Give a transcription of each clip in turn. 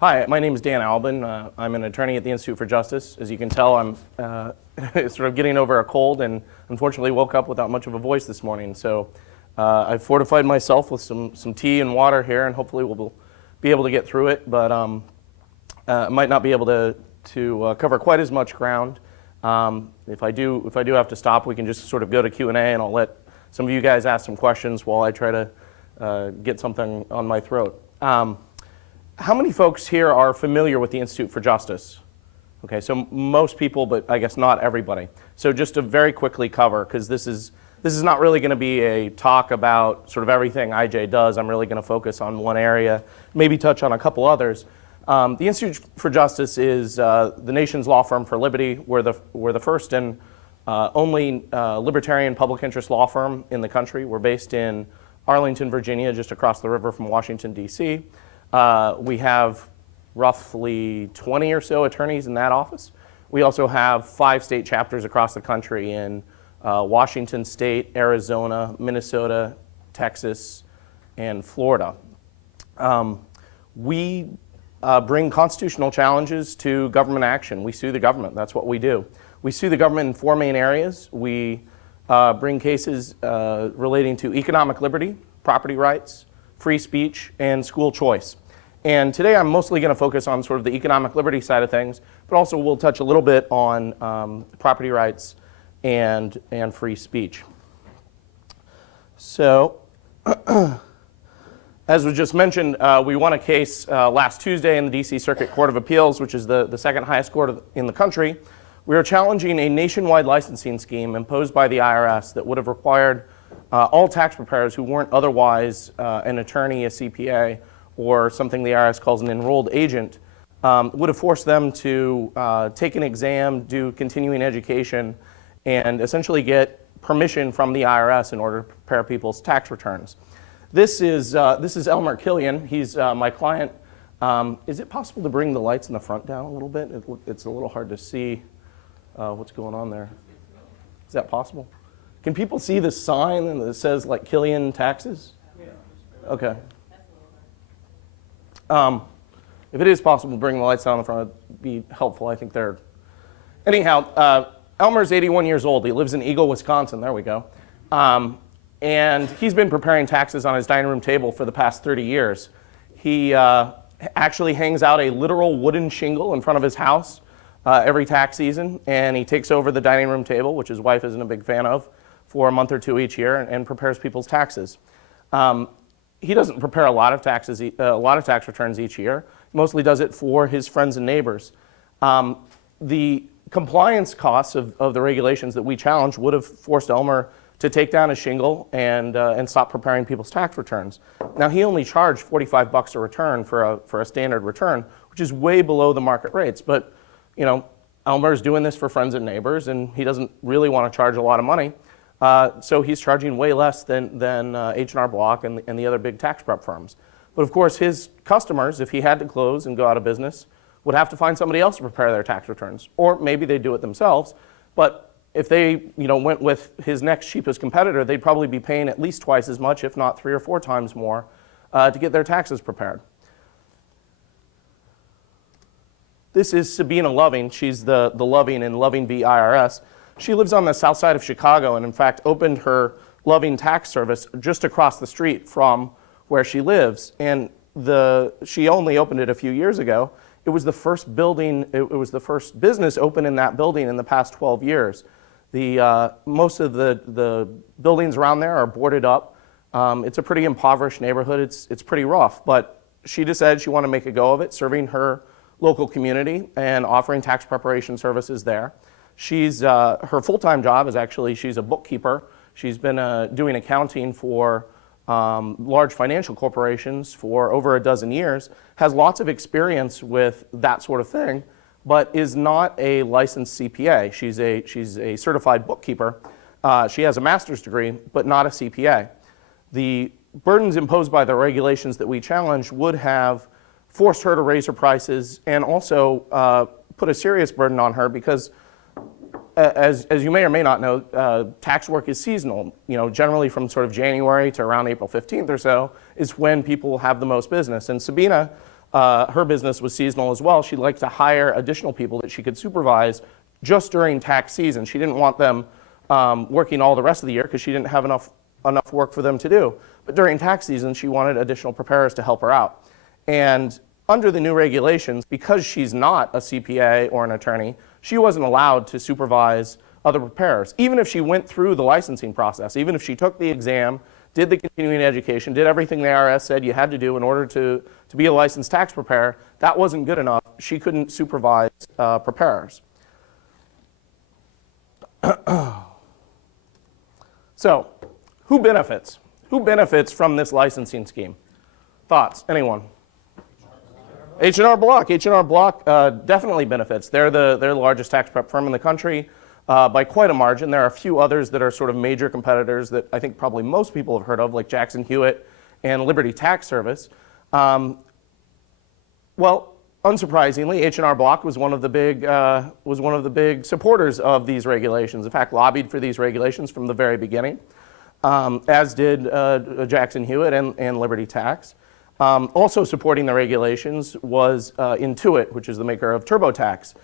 Hi, my name is Dan Alban. I'm an attorney at the Institute for Justice. As you can tell, I'm sort of getting over a cold and unfortunately woke up without much of a voice this morning. So I've fortified myself with some tea and water here, and hopefully we'll be able to get through it, but I might not be able to cover quite as much ground. If I do have to stop, we can just sort of go to Q&A, and I'll let some of you guys ask some questions while I try to get something on my throat. How many folks here are familiar with the Institute for Justice? Okay, so most people, but I guess not everybody. So just to very quickly cover, because this is not really going to be a talk about sort of everything IJ does. I'm really going to focus on one area, maybe touch on a couple others. The Institute for Justice is the nation's law firm for liberty. We're the first and only libertarian public interest law firm in the country. We're based in Arlington, Virginia, just across the river from Washington, D.C. We have roughly 20 or so attorneys in that office. We also have 5 state chapters across the country in Washington State, Arizona, Minnesota, Texas, and Florida. We bring constitutional challenges to government action. We sue the government. That's what we do. We sue the government in 4 main areas. We bring cases relating to economic liberty, property rights, free speech, and school choice. And today I'm mostly going to focus on sort of the economic liberty side of things, but also we'll touch a little bit on property rights and free speech. So, as was just mentioned, we won a case last Tuesday in the D.C. Circuit Court of Appeals, which is the second highest court in the country. We are challenging a nationwide licensing scheme imposed by the IRS that would have required all tax preparers who weren't otherwise an attorney, a CPA, or something the IRS calls an enrolled agent, would have forced them to take an exam, do continuing education, and essentially get permission from the IRS in order to prepare people's tax returns. This is Elmer Killian. He's my client. Is it possible to bring the lights in the front down a little bit? It's a little hard to see what's going on there. Is that possible? Can people see the sign that says like Killian Taxes? Yeah. Okay. If it is possible to bring the lights down in the front, it'd be helpful. I think they're... Anyhow, Elmer's 81 years old. He lives in Eagle, Wisconsin. There we go. And he's been preparing taxes on his dining room table for the past 30 years. He actually hangs out a literal wooden shingle in front of his house every tax season, and he takes over the dining room table, which his wife isn't a big fan of, for a month or 2 each year, and prepares people's taxes. He doesn't prepare a lot of tax returns each year. He mostly does it for his friends and neighbors. The compliance costs of the regulations that we challenge would have forced Elmer to take down a shingle and stop preparing people's tax returns. Now, he only charged $45 a return for a standard return, which is way below the market rates. But you know, Elmer's doing this for friends and neighbors, and he doesn't really want to charge a lot of money. So he's charging way less than H&R Block and the other big tax prep firms. But of course, his customers, if he had to close and go out of business, would have to find somebody else to prepare their tax returns. Or maybe they'd do it themselves. But if they went with his next cheapest competitor, they'd probably be paying at least twice as much, if not 3 or 4 times more, to get their taxes prepared. This is Sabina Loving. She's the Loving in Loving v. IRS. She lives on the south side of Chicago and, in fact, opened her Loving tax service just across the street from where she lives. And she only opened it a few years ago. It was the first building, it was the first business open in that building in the past 12 years. Most of the buildings around there are boarded up. It's a pretty impoverished neighborhood. It's pretty rough. But she decided she wanted to make a go of it, serving her local community and offering tax preparation services there. Her full-time job is actually, she's a bookkeeper. She's been doing accounting for large financial corporations for over a dozen years, has lots of experience with that sort of thing, but is not a licensed CPA. She's a certified bookkeeper. She has a master's degree, but not a CPA. The burdens imposed by the regulations that we challenge would have forced her to raise her prices and also put a serious burden on her because as you may or may not know, tax work is seasonal. Generally from sort of January to around April 15th or so is when people have the most business. And Sabina her business was seasonal as well. She'd like to hire additional people that she could supervise just during tax season. She didn't want them working all the rest of the year because she didn't have enough work for them to do. But during tax season, she wanted additional preparers to help her out. And under the new regulations, because she's not a CPA or an attorney, she wasn't allowed to supervise other preparers. Even if she went through the licensing process, even if she took the exam, did the continuing education, did everything the IRS said you had to do in order to be a licensed tax preparer, that wasn't good enough. She couldn't supervise preparers. So, who benefits? Who benefits from this licensing scheme? Thoughts? Anyone? H&R Block. H&R Block definitely benefits. They're the largest tax prep firm in the country by quite a margin. There are a few others that are sort of major competitors that I think probably most people have heard of, like Jackson Hewitt and Liberty Tax Service. Well, unsurprisingly, H&R Block was one of the big supporters of these regulations. In fact, lobbied for these regulations from the very beginning, as did Jackson Hewitt and Liberty Tax. Also supporting the regulations was Intuit, which is the maker of TurboTax.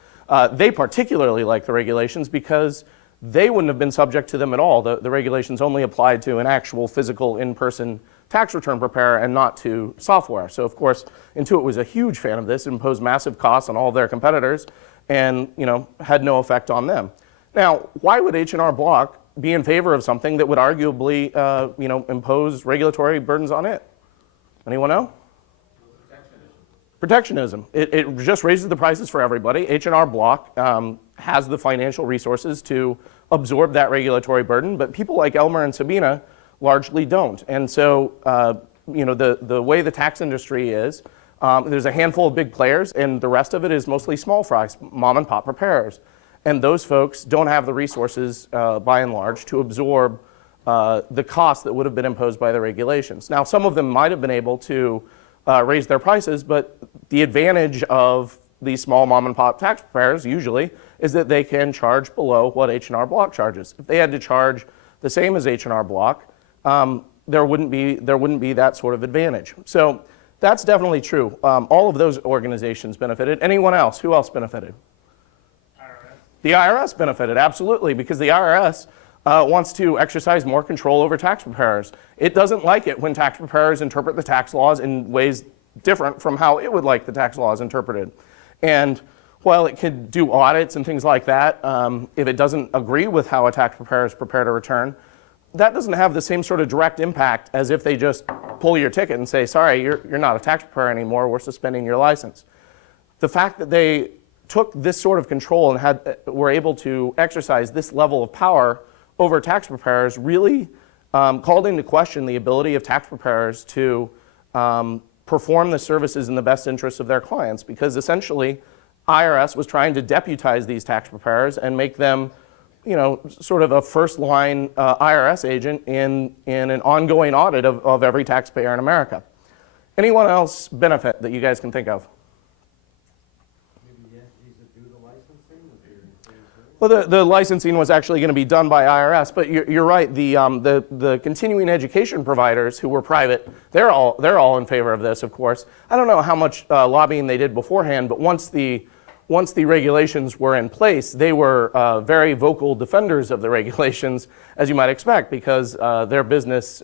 They particularly like the regulations because they wouldn't have been subject to them at all. The regulations only applied to an actual physical in-person tax return preparer and not to software. So of course, Intuit was a huge fan of this, imposed massive costs on all of their competitors, and had no effect on them. Now, why would H&R Block be in favor of something that would arguably impose regulatory burdens on it? Anyone know? Protectionism. It just raises the prices for everybody. H&R Block has the financial resources to absorb that regulatory burden, but people like Elmer and Sabina largely don't. And so, the way the tax industry is, there's a handful of big players, and the rest of it is mostly small fries, mom and pop preparers. And those folks don't have the resources, by and large, to absorb the costs that would have been imposed by the regulations. Now, some of them might have been able to raise their prices, but the advantage of these small mom and pop tax preparers usually is that they can charge below what H&R Block charges. If they had to charge the same as H&R Block, there wouldn't be that sort of advantage. So that's definitely true. All of those organizations benefited. Anyone else? Who else benefited? IRS. The IRS benefited, absolutely, because the IRS wants to exercise more control over tax preparers. It doesn't like it when tax preparers interpret the tax laws in ways different from how it would like the tax laws interpreted. And while it can do audits and things like that, if it doesn't agree with how a tax preparer is prepared a return, that doesn't have the same sort of direct impact as if they just pull your ticket and say, sorry, you're not a tax preparer anymore, we're suspending your license. The fact that they took this sort of control and were able to exercise this level of power over tax preparers really called into question the ability of tax preparers to perform the services in the best interests of their clients, because essentially IRS was trying to deputize these tax preparers and make them sort of a first-line IRS agent in an ongoing audit of every taxpayer in America. Anyone else benefit that you guys can think of? Well, the licensing was actually going to be done by IRS, but you're right. The continuing education providers who were private, they're all in favor of this, of course. I don't know how much lobbying they did beforehand, but once the regulations were in place, they were very vocal defenders of the regulations, as you might expect, because their business,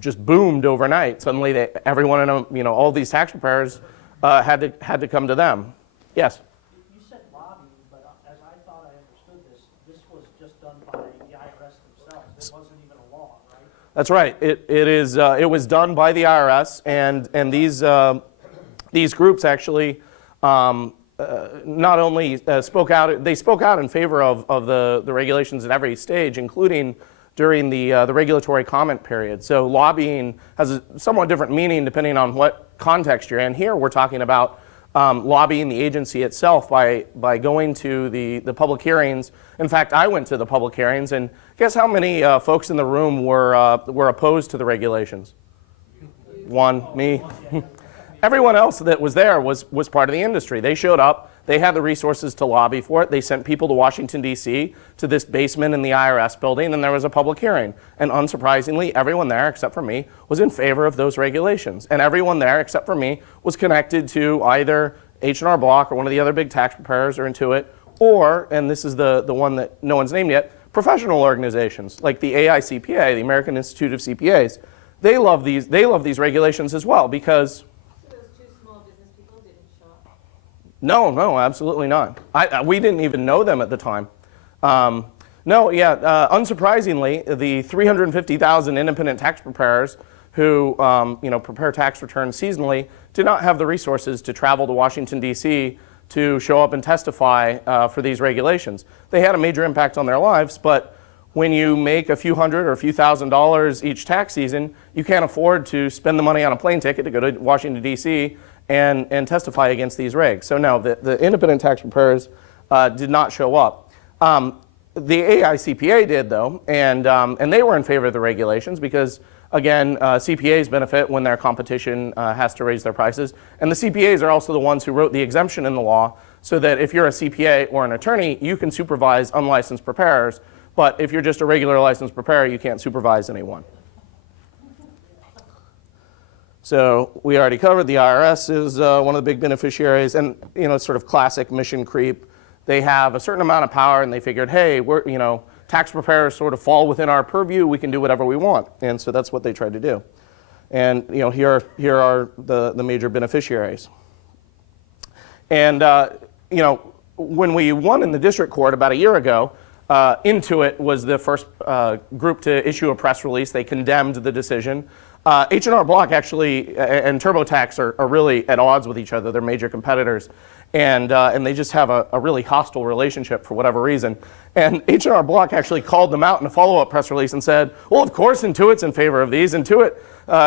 just boomed overnight. Suddenly, everyone in all these tax preparers had to come to them. Yes. That's right. It was done by the IRS, and these groups actually not only spoke out in favor of the regulations at every stage, including during the regulatory comment period. So lobbying has a somewhat different meaning depending on what context you're in. Here we're talking about lobbying the agency itself by going to the public hearings. In fact, I went to the public hearings, and guess how many folks in the room were opposed to the regulations? One, me. Everyone else that was there was part of the industry. They showed up. They had the resources to lobby for it. They sent people to Washington, D.C., to this basement in the IRS building, and there was a public hearing. And unsurprisingly, everyone there, except for me, was in favor of those regulations. And everyone there, except for me, was connected to either H&R Block or one of the other big tax preparers or Intuit, or, and this is the one that no one's named yet, professional organizations like the AICPA, the American Institute of CPAs. They love these regulations as well because... No, absolutely not. We didn't even know them at the time. Unsurprisingly, the 350,000 independent tax preparers who prepare tax returns seasonally did not have the resources to travel to Washington, D.C. to show up and testify for these regulations. They had a major impact on their lives, but when you make a few hundred or a few $1,000s each tax season, you can't afford to spend the money on a plane ticket to go to Washington, D.C. and testify against these regs. So no, the independent tax preparers did not show up. The AICPA did though, and they were in favor of the regulations because, again, CPAs benefit when their competition has to raise their prices. And the CPAs are also the ones who wrote the exemption in the law so that if you're a CPA or an attorney, you can supervise unlicensed preparers. But if you're just a regular licensed preparer, you can't supervise anyone. So we already covered the IRS is one of the big beneficiaries, and it's sort of classic mission creep. They have a certain amount of power, and they figured, hey, tax preparers sort of fall within our purview. We can do whatever we want, and so that's what they tried to do. And here are the major beneficiaries. And when we won in the district court about a year ago, Intuit was the first group to issue a press release. They condemned the decision. H&R Block actually and TurboTax are really at odds with each other. They're major competitors, and they just have a really hostile relationship for whatever reason. And H&R Block actually called them out in a follow-up press release and said, well, of course Intuit's in favor of these. Intuit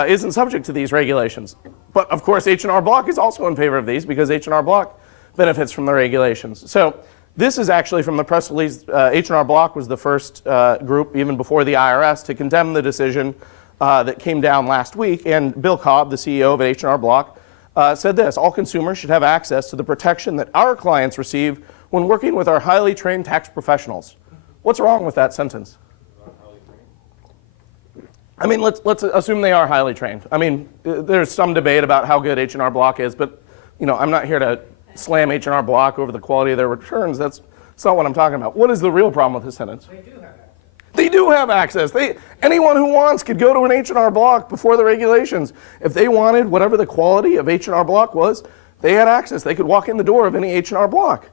isn't subject to these regulations. But of course H&R Block is also in favor of these because H&R Block benefits from the regulations. So this is actually from the press release. H&R Block was the first group, even before the IRS, to condemn the decision that came down last week. And Bill Cobb, the CEO of H&R Block, said this: all consumers should have access to the protection that our clients receive when working with our highly trained tax professionals. What's wrong with that sentence? I mean, let's assume they are highly trained. I mean, there's some debate about how good H&R Block is, but I'm not here to slam H&R Block over the quality of their returns. That's not what I'm talking about. What is the real problem with this sentence? They do have access. Anyone who wants could go to an H&R Block before the regulations. If they wanted whatever the quality of H&R Block was, they had access. They could walk in the door of any H&R Block.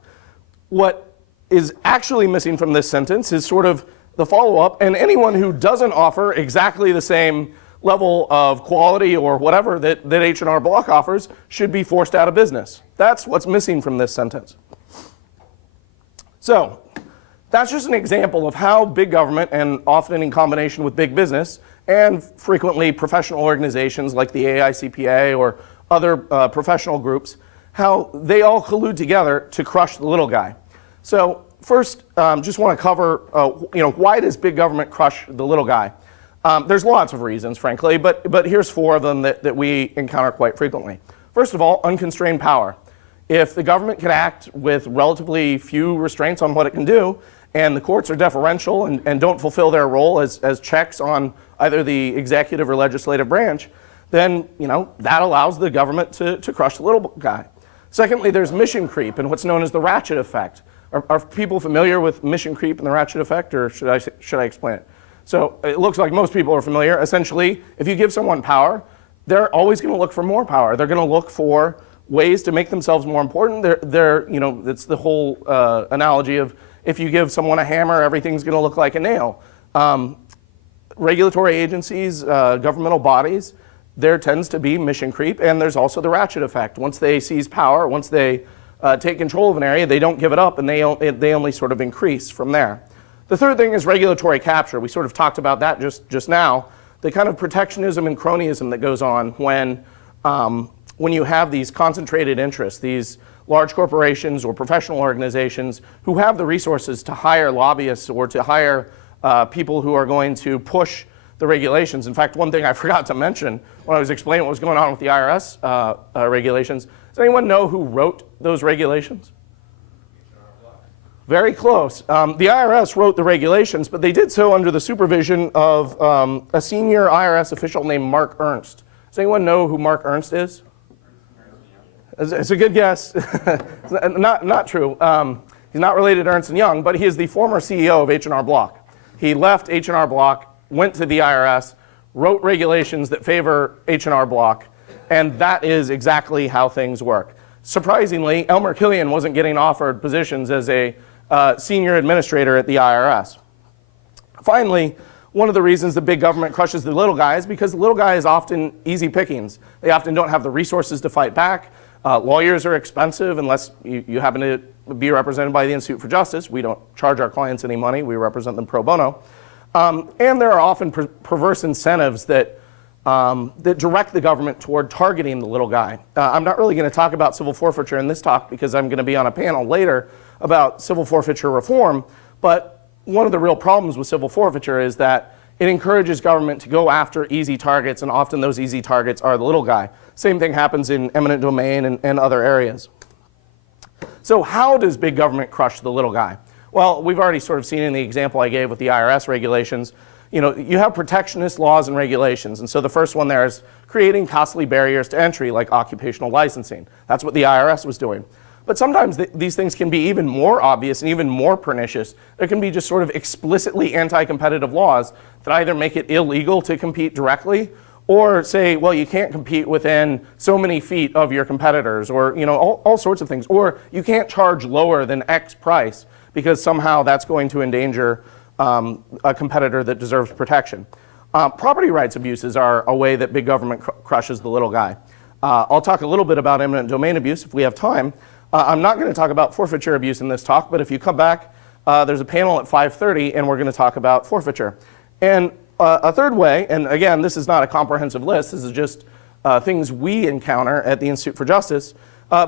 What is actually missing from this sentence is sort of the follow-up, and anyone who doesn't offer exactly the same level of quality or whatever that H&R Block offers should be forced out of business. That's what's missing from this sentence. So that's just an example of how big government, and often in combination with big business, and frequently professional organizations like the AICPA or other professional groups, how they all collude together to crush the little guy. So first, just want to cover, why does big government crush the little guy? There's lots of reasons, frankly, but here's 4 of them that we encounter quite frequently. First of all, unconstrained power. If the government can act with relatively few restraints on what it can do, and the courts are deferential and don't fulfill their role as checks on either the executive or legislative branch, then that allows the government to crush the little guy. Secondly, there's mission creep and what's known as the ratchet effect. Are people familiar with mission creep and the ratchet effect, or should I explain it? So it looks like most people are familiar. Essentially, if you give someone power, they're always going to look for more power. They're going to look for ways to make themselves more important. It's the whole analogy of if you give someone a hammer, everything's going to look like a nail. Regulatory agencies, governmental bodies, there tends to be mission creep, and there's also the ratchet effect. Once they seize power, once they take control of an area, they don't give it up, and they only sort of increase from there. The third thing is regulatory capture. We sort of talked about that just now. The kind of protectionism and cronyism that goes on when you have these concentrated interests, these large corporations or professional organizations who have the resources to hire lobbyists or to hire people who are going to push the regulations. In fact, one thing I forgot to mention when I was explaining what was going on with the IRS regulations, does anyone know who wrote those regulations? Very close. The IRS wrote the regulations, but they did so under the supervision of a senior IRS official named Mark Ernst. Does anyone know who Mark Ernst is? It's a good guess. Not true. He's not related to Ernst & Young, but he is the former CEO of H&R Block. He left H&R Block, went to the IRS, wrote regulations that favor H&R Block, and that is exactly how things work. Surprisingly, Elmer Killian wasn't getting offered positions as a senior administrator at the IRS. Finally, one of the reasons the big government crushes the little guy is because the little guy is often easy pickings. They often don't have the resources to fight back. Lawyers are expensive unless you happen to be represented by the Institute for Justice. We don't charge our clients any money. We represent them pro bono. And there are often perverse incentives that direct the government toward targeting the little guy. I'm not really going to talk about civil forfeiture in this talk because I'm going to be on a panel later about civil forfeiture reform, but one of the real problems with civil forfeiture is that it encourages government to go after easy targets, and often those easy targets are the little guy. Same thing happens in eminent domain and other areas. So how does big government crush the little guy? Well, we've already sort of seen in the example I gave with the IRS regulations, you have protectionist laws and regulations, and so the first one there is creating costly barriers to entry like occupational licensing. That's what the IRS was doing. But sometimes these things can be even more obvious and even more pernicious. There can be just sort of explicitly anti-competitive laws that either make it illegal to compete directly or say, well, you can't compete within so many feet of your competitors, or all sorts of things. Or you can't charge lower than X price because somehow that's going to endanger a competitor that deserves protection. Property rights abuses are a way that big government crushes the little guy. I'll talk a little bit about eminent domain abuse if we have time. I'm not going to talk about forfeiture abuse in this talk, but if you come back, there's a panel at 5:30, and we're going to talk about forfeiture. And a third way, and again, this is not a comprehensive list, this is just things we encounter at the Institute for Justice.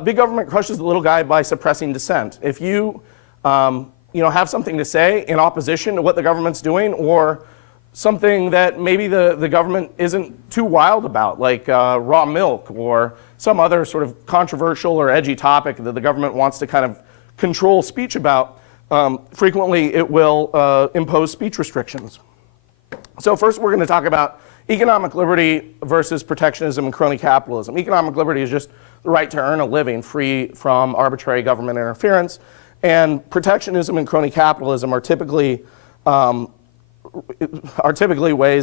Big government crushes the little guy by suppressing dissent. If you have something to say in opposition to what the government's doing, or something that maybe the government isn't too wild about, like raw milk or some other sort of controversial or edgy topic that the government wants to kind of control speech about, frequently it will impose speech restrictions. So first we're going to talk about economic liberty versus protectionism and crony capitalism. Economic liberty is just the right to earn a living free from arbitrary government interference, and protectionism and crony capitalism are typically ways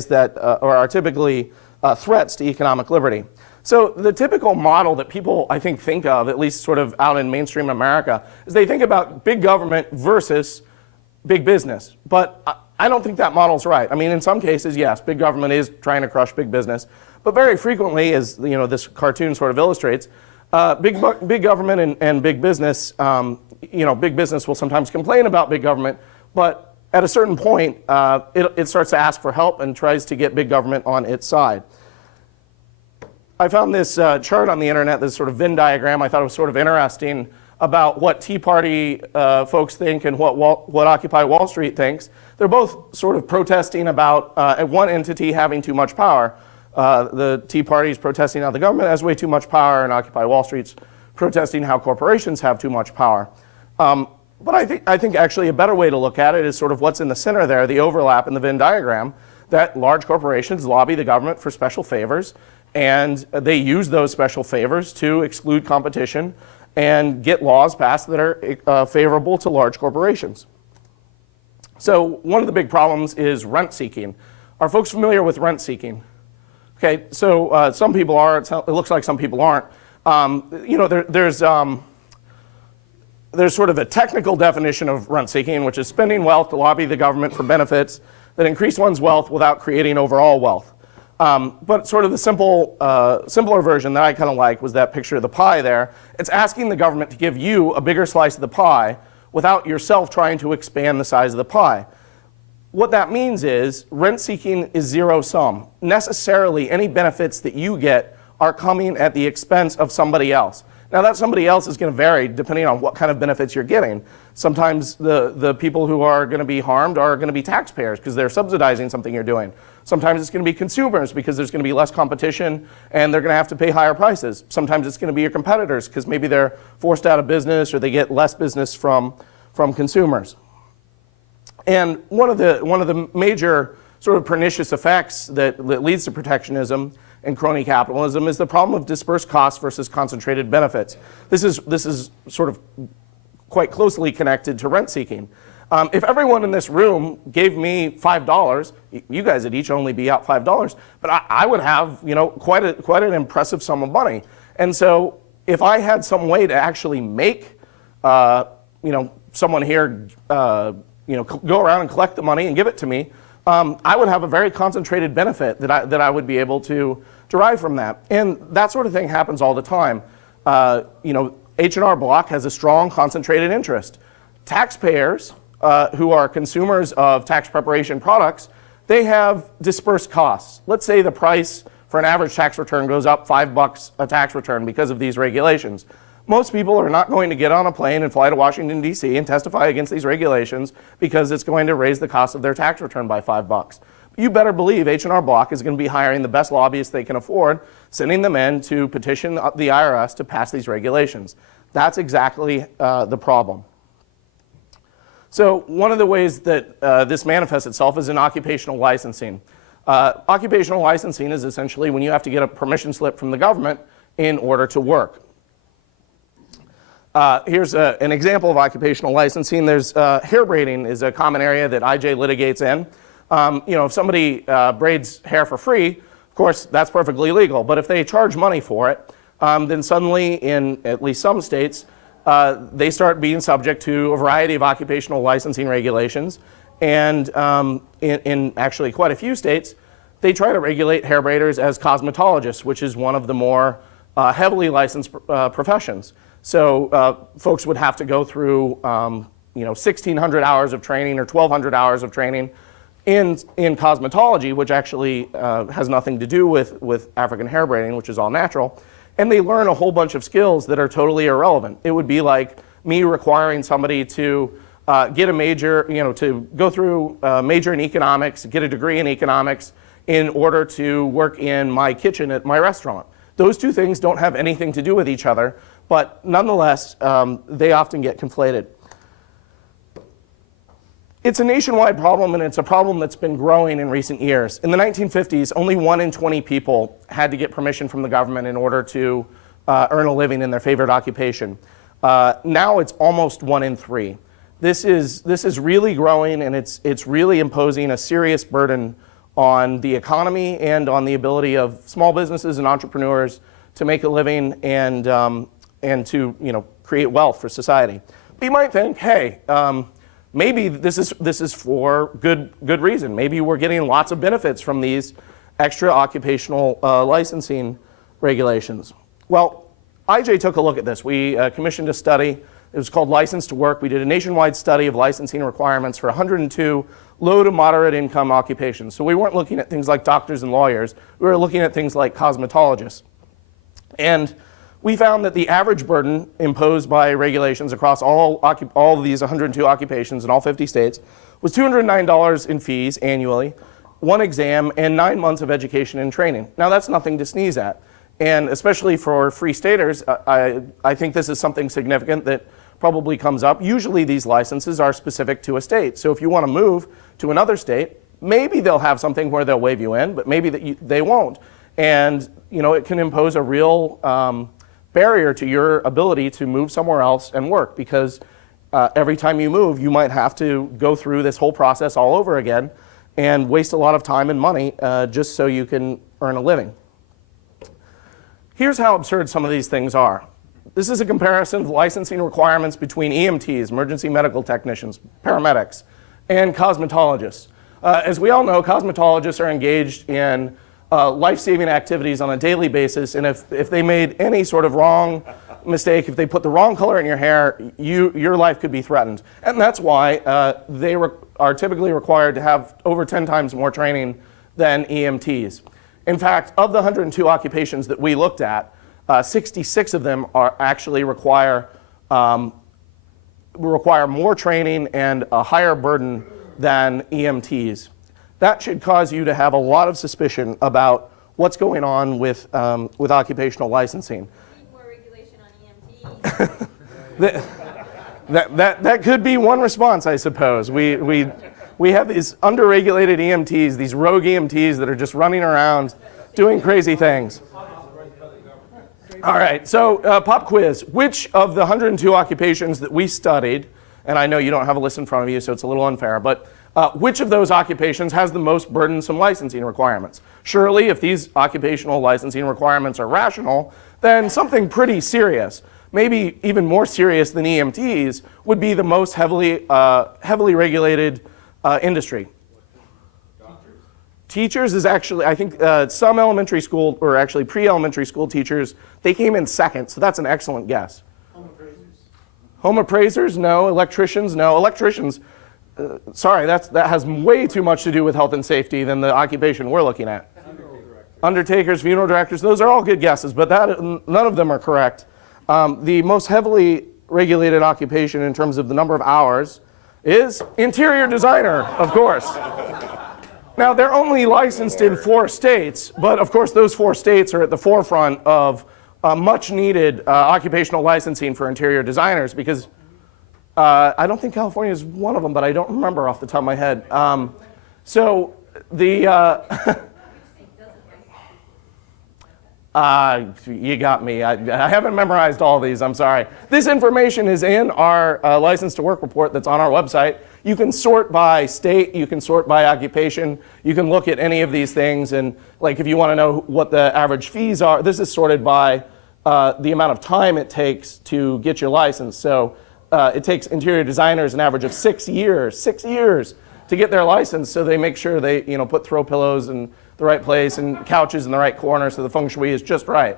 that, or are typically threats to economic liberty. So the typical model that people, I think of, at least sort of out in mainstream America, is they think about big government versus big business. But I don't think that model's right. I mean, in some cases, yes, big government is trying to crush big business. But very frequently, as this cartoon sort of illustrates, big government and big business, big business will sometimes complain about big government, but at a certain point, it starts to ask for help and tries to get big government on its side. I found this chart on the internet, this sort of Venn diagram. I thought it was sort of interesting about what Tea Party folks think and what Occupy Wall Street thinks. They're both sort of protesting about one entity having too much power. The Tea Party is protesting how the government has way too much power, and Occupy Wall Street's protesting how corporations have too much power. But I think actually a better way to look at it is sort of what's in the center there, the overlap in the Venn diagram, that large corporations lobby the government for special favors, and they use those special favors to exclude competition and get laws passed that are favorable to large corporations. So one of the big problems is rent seeking. Are folks familiar with rent seeking? Okay, so some people are, it looks like some people aren't. There's sort of a technical definition of rent seeking, which is spending wealth to lobby the government for benefits that increase one's wealth without creating overall wealth. But sort of the simpler version that I kind of like was that picture of the pie there. It's asking the government to give you a bigger slice of the pie without yourself trying to expand the size of the pie. What that means is rent seeking is zero sum. Necessarily, any benefits that you get are coming at the expense of somebody else. Now that somebody else is going to vary depending on what kind of benefits you're getting. Sometimes the people who are going to be harmed are going to be taxpayers because they're subsidizing something you're doing. Sometimes it's going to be consumers because there's going to be less competition and they're going to have to pay higher prices. Sometimes it's going to be your competitors because maybe they're forced out of business or they get less business from consumers. And one of the major sort of pernicious effects that leads to protectionism and crony capitalism is the problem of dispersed costs versus concentrated benefits. This is sort of quite closely connected to rent seeking. If everyone in this room gave me $5, you guys would each only be out $5, but I would have quite an impressive sum of money. And so if I had some way to actually make someone here go around and collect the money and give it to me, I would have a very concentrated benefit that I would be able to derive from that. And that sort of thing happens all the time. H&R Block has a strong concentrated interest. Taxpayers who are consumers of tax preparation products, they have dispersed costs. Let's say the price for an average tax return goes up $5 a tax return because of these regulations. Most people are not going to get on a plane and fly to Washington, D.C. and testify against these regulations because it's going to raise the cost of their tax return by $5. You better believe H&R Block is going to be hiring the best lobbyists they can afford, sending them in to petition the IRS to pass these regulations. That's exactly the problem. So one of the ways that this manifests itself is in occupational licensing. Occupational licensing is essentially when you have to get a permission slip from the government in order to work. Here's an example of occupational licensing. There's hair braiding is a common area that IJ litigates in. If somebody braids hair for free, of course, that's perfectly legal. But if they charge money for it, then suddenly in at least some states, they start being subject to a variety of occupational licensing regulations. And in actually quite a few states, they try to regulate hair braiders as cosmetologists, which is one of the more heavily licensed professions. So folks would have to go through 1,600 hours of training or 1,200 hours of training in cosmetology, which actually has nothing to do with African hair braiding, which is all natural. And they learn a whole bunch of skills that are totally irrelevant. It would be like me requiring somebody to get a major, to go through a major in economics, get a degree in economics in order to work in my kitchen at my restaurant. Those two things don't have anything to do with each other, but nonetheless, they often get conflated. It's a nationwide problem, and it's a problem that's been growing in recent years. In the 1950s, only 1 in 20 people had to get permission from the government in order to earn a living in their favorite occupation. Now it's almost 1 in 3. This is really growing, and it's really imposing a serious burden on the economy and on the ability of small businesses and entrepreneurs to make a living and to create wealth for society. But you might think, hey, maybe this is for good reason. Maybe we're getting lots of benefits from these extra occupational licensing regulations. Well, IJ took a look at this. We commissioned a study. It was called License to Work. We did a nationwide study of licensing requirements for 102 low to moderate income occupations. So we weren't looking at things like doctors and lawyers. We were looking at things like cosmetologists. And we found that the average burden imposed by regulations across all of these 102 occupations in all 50 states was $209 in fees annually, 1 exam, and 9 months of education and training. Now that's nothing to sneeze at. And especially for free staters, I think this is something significant that probably comes up. Usually these licenses are specific to a state. So if you want to move to another state, maybe they'll have something where they'll waive you in, but maybe they won't. And it can impose a real barrier to your ability to move somewhere else and work, because every time you move, you might have to go through this whole process all over again and waste a lot of time and money just so you can earn a living. Here's how absurd some of these things are. This is a comparison of licensing requirements between EMTs, emergency medical technicians, paramedics, and cosmetologists. As we all know, cosmetologists are engaged in life-saving activities on a daily basis, and if they made any sort of wrong mistake, if they put the wrong color in your hair, your life could be threatened. And that's why they are typically required to have over 10 times more training than EMTs. In fact, of the 102 occupations that we looked at, 66 of them actually require more training and a higher burden than EMTs. That should cause you to have a lot of suspicion about what's going on with occupational licensing. Need more regulation on EMTs. That could be one response, I suppose. We have these underregulated EMTs, these rogue EMTs that are just running around doing crazy things. All right, so pop quiz. Which of the 102 occupations that we studied, and I know you don't have a list in front of you, so it's a little unfair, but which of those occupations has the most burdensome licensing requirements? Surely, if these occupational licensing requirements are rational, then something pretty serious, maybe even more serious than EMTs, would be the most heavily regulated industry. Teachers is actually, I think some elementary school, or actually pre-elementary school teachers, they came in second, so that's an excellent guess. Home appraisers? Home appraisers, no. Electricians, no. Electricians, sorry, that has way too much to do with health and safety than the occupation we're looking at. Undertakers, funeral directors, those are all good guesses, but none of them are correct. The most heavily regulated occupation in terms of the number of hours is interior designer, of course. Now, they're only licensed in 4 states, but of course those 4 states are at the forefront of much needed occupational licensing for interior designers, because I don't think California is one of them, but I don't remember off the top of my head. So the you got me. I haven't memorized all these, I'm sorry. This information is in our License to Work report that's on our website. You can sort by state, you can sort by occupation, you can look at any of these things, and like if you want to know what the average fees are, this is sorted by the amount of time it takes to get your license. So it takes interior designers an average of 6 years to get their license, so they make sure they put throw pillows in the right place and couches in the right corner so the feng shui is just right.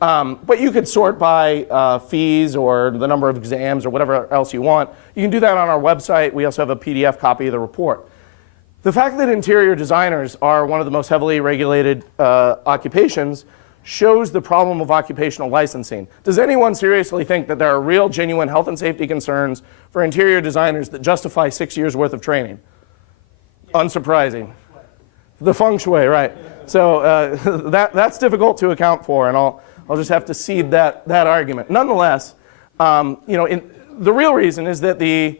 But you could sort by fees or the number of exams or whatever else you want. You can do that on our website. We also have a PDF copy of the report. The fact that interior designers are one of the most heavily regulated occupations shows the problem of occupational licensing. Does anyone seriously think that there are real, genuine health and safety concerns for interior designers that justify 6 years worth of training? Unsurprising. The feng shui, right. So that's difficult to account for, and I'll just have to cede that argument. Nonetheless, the real reason is that the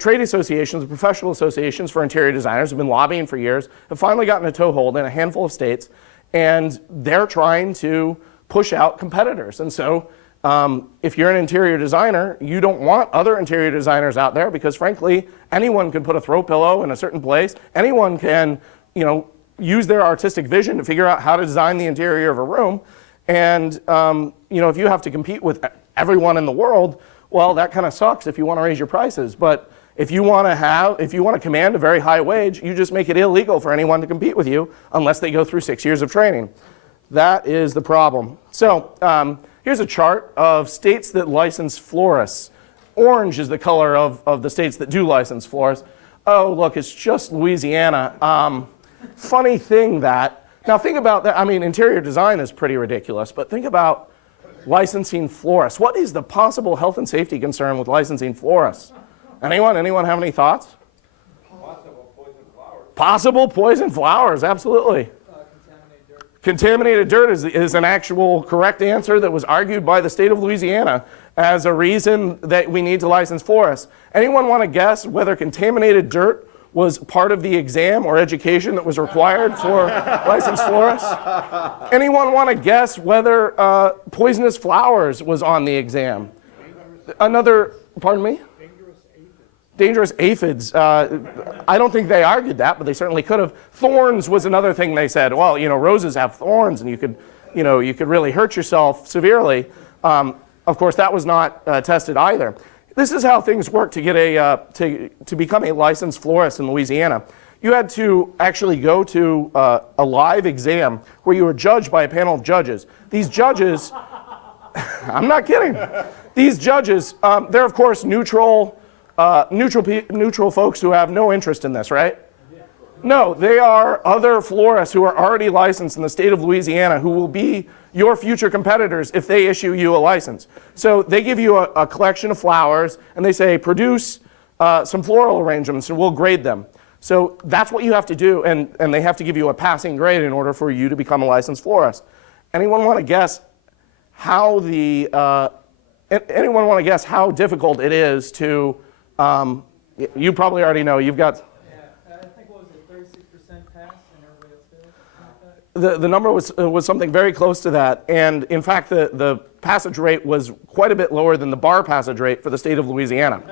trade associations, the professional associations for interior designers have been lobbying for years, have finally gotten a toehold in a handful of states, and they're trying to push out competitors. And so if you're an interior designer, you don't want other interior designers out there, because frankly, anyone can put a throw pillow in a certain place. Anyone can, use their artistic vision to figure out how to design the interior of a room. And if you have to compete with everyone in the world, well, that kind of sucks if you want to raise your prices. But if you want to command a very high wage, you just make it illegal for anyone to compete with you unless they go through 6 years of training. That is the problem. So here's a chart of states that license florists. Orange is the color of the states that do license florists. Oh, look, it's just Louisiana. Funny thing that, now think about that, interior design is pretty ridiculous, but think about licensing florists. What is the possible health and safety concern with licensing florists? Anyone have any thoughts? Possible poison flowers. Possible poison flowers, absolutely. Contaminated dirt. Contaminated dirt is an actual correct answer that was argued by the state of Louisiana as a reason that we need to license florists. Anyone want to guess whether contaminated dirt was part of the exam or education that was required for licensed florists? Anyone want to guess whether poisonous flowers was on the exam? Pardon me? Dangerous aphids. I don't think they argued that, but they certainly could have. Thorns was another thing they said. Well, roses have thorns, and you could really hurt yourself severely. Of course, that was not tested either. This is how things work to get to become a licensed florist in Louisiana. You had to actually go to a live exam where you were judged by a panel of judges. These judges, I'm not kidding. These judges, they're of course neutral folks who have no interest in this, right? No, they are other florists who are already licensed in the state of Louisiana who will be your future competitors if they issue you a license. So they give you a collection of flowers, and they say, produce some floral arrangements, and we'll grade them. So that's what you have to do, and they have to give you a passing grade in order for you to become a licensed florist. Anyone want to guess how difficult it is to? You probably already know. You've got. Yeah, I think what was it, 36% pass and everybody else failed? The number was something very close to that, and in fact, the passage rate was quite a bit lower than the bar passage rate for the state of Louisiana.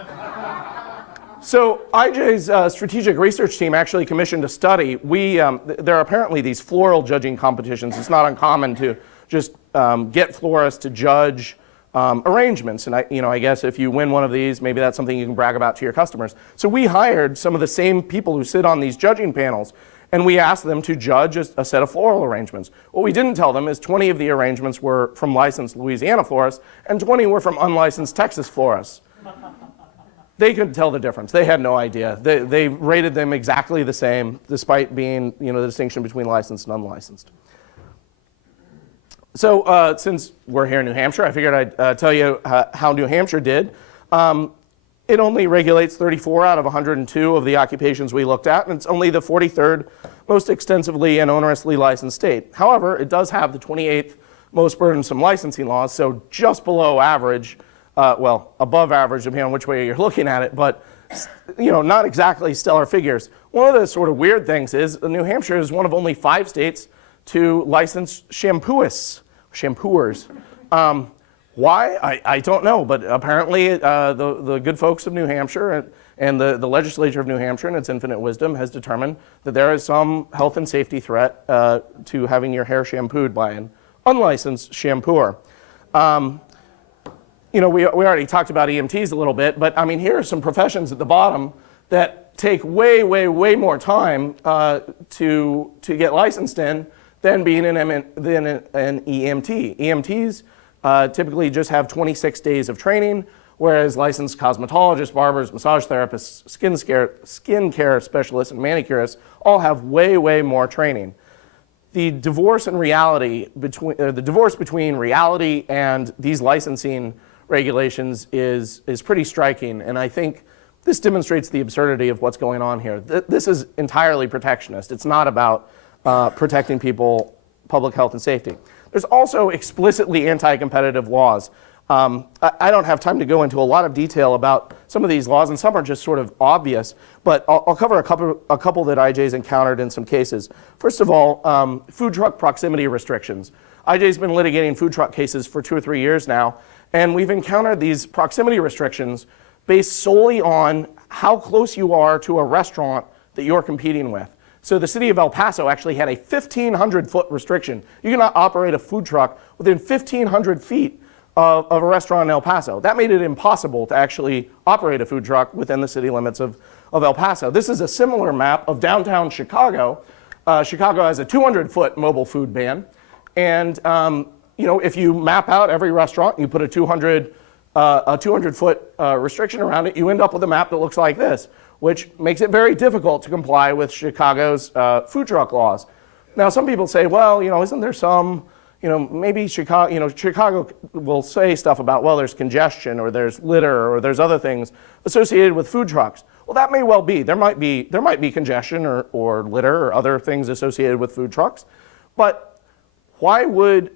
So IJ's strategic research team actually commissioned a study. There are apparently these floral judging competitions. It's not uncommon to just get florists to judge arrangements. And I guess if you win one of these, maybe that's something you can brag about to your customers. So we hired some of the same people who sit on these judging panels, and we asked them to judge a set of floral arrangements. What we didn't tell them is 20 of the arrangements were from licensed Louisiana florists, and 20 were from unlicensed Texas florists. They couldn't tell the difference. They had no idea. They rated them exactly the same, despite being, the distinction between licensed and unlicensed. So since we're here in New Hampshire, I figured I'd tell you how New Hampshire did. It only regulates 34 out of 102 of the occupations we looked at, and it's only the 43rd most extensively and onerously licensed state. However, it does have the 28th most burdensome licensing laws, so just below average, above average, depending on which way you're looking at it, but not exactly stellar figures. One of the sort of weird things is New Hampshire is one of only 5 states to license shampooers. Why? I don't know, but apparently the good folks of New Hampshire and the legislature of New Hampshire in its infinite wisdom has determined that there is some health and safety threat to having your hair shampooed by an unlicensed shampooer. We already talked about EMTs a little bit, but I mean, here are some professions at the bottom that take way, way, way more time to get licensed in than being an EMT. EMTs typically just have 26 days of training, whereas licensed cosmetologists, barbers, massage therapists, skin care specialists, and manicurists all have way, way more training. The divorce between reality and these licensing regulations is pretty striking, and I think this demonstrates the absurdity of what's going on here. This is entirely protectionist. It's not about protecting people, public health and safety. There's also explicitly anti-competitive laws. I don't have time to go into a lot of detail about some of these laws, and some are just sort of obvious, but I'll cover a couple that IJ's encountered in some cases. First of all, food truck proximity restrictions. IJ's been litigating food truck cases for 2 or 3 years now, and we've encountered these proximity restrictions based solely on how close you are to a restaurant that you're competing with. So the city of El Paso actually had a 1,500-foot restriction. You cannot operate a food truck within 1,500 feet of a restaurant in El Paso. That made it impossible to actually operate a food truck within the city limits of El Paso. This is a similar map of downtown Chicago. Chicago has a 200-foot mobile food ban. And if you map out every restaurant, you put a 200-foot restriction around it, you end up with a map that looks like this, which makes it very difficult to comply with Chicago's food truck laws. Now, some people say, well, isn't there some, maybe Chicago will say stuff about, well, there's congestion or there's litter or there's other things associated with food trucks. Well, that may well be. There might be congestion or litter or other things associated with food trucks. But why would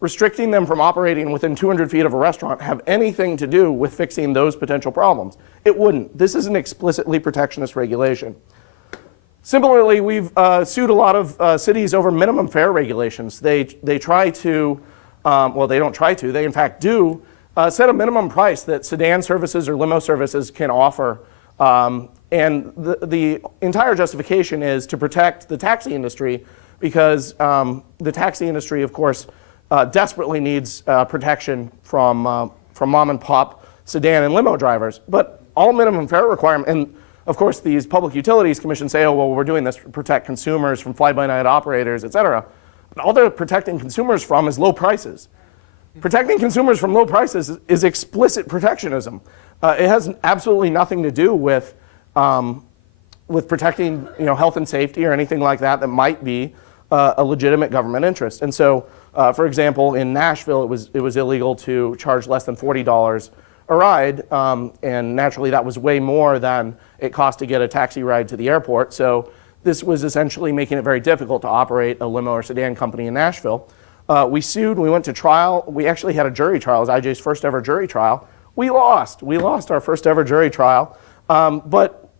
restricting them from operating within 200 feet of a restaurant have anything to do with fixing those potential problems? It wouldn't. This is an explicitly protectionist regulation. Similarly, we've sued a lot of cities over minimum fare regulations. They try to, they don't try to, they in fact do, set a minimum price that sedan services or limo services can offer. And the entire justification is to protect the taxi industry because the taxi industry, of course, desperately needs protection from mom and pop sedan and limo drivers. But all minimum fare requirement, and of course these public utilities commissions say, oh, well, we're doing this to protect consumers from fly-by-night operators, et cetera. But all they're protecting consumers from is low prices. Protecting consumers from low prices is explicit protectionism. It has absolutely nothing to do with protecting health and safety or anything like that that might be a legitimate government interest. And so For example, in Nashville, it was illegal to charge less than $40 a ride, and naturally that was way more than it cost to get a taxi ride to the airport. So this was essentially making it very difficult to operate a limo or sedan company in Nashville. We sued, we went to trial. We actually had a jury trial. It was IJ's first ever jury trial. We lost our first ever jury trial, but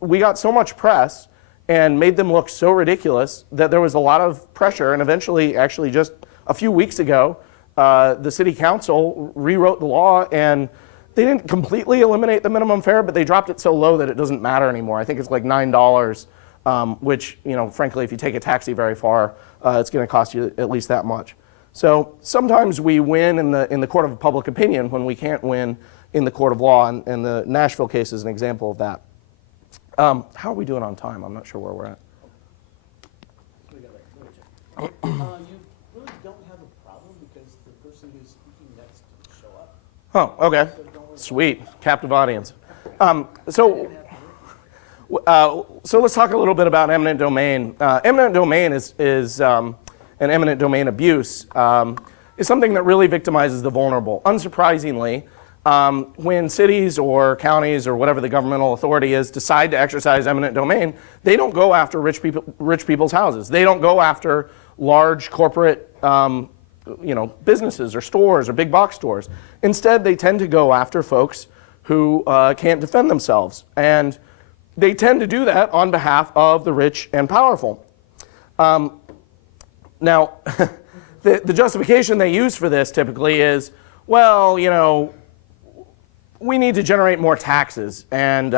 we got so much press and made them look so ridiculous that there was a lot of pressure, and eventually, actually just a few weeks ago, the city council rewrote the law, and they didn't completely eliminate the minimum fare, but they dropped it so low that it doesn't matter anymore. I think it's like $9, which, frankly, if you take a taxi very far, it's going to cost you at least that much. So sometimes we win in the court of public opinion when we can't win in the court of law, and the Nashville case is an example of that. How are we doing on time? I'm not sure where we're at. You really don't have a problem because the person who's speaking next didn't show up. Oh, okay. Sweet. Captive audience. So let's talk a little bit about eminent domain. Eminent domain is an eminent domain abuse is something that really victimizes the vulnerable. Unsurprisingly, when cities or counties or whatever the governmental authority is decide to exercise eminent domain, they don't go after rich people's houses. They don't go after large corporate businesses or stores or big box stores. Instead, they tend to go after folks who can't defend themselves. And they tend to do that on behalf of the rich and powerful. Now, the justification they use for this typically is, well, we need to generate more taxes. And,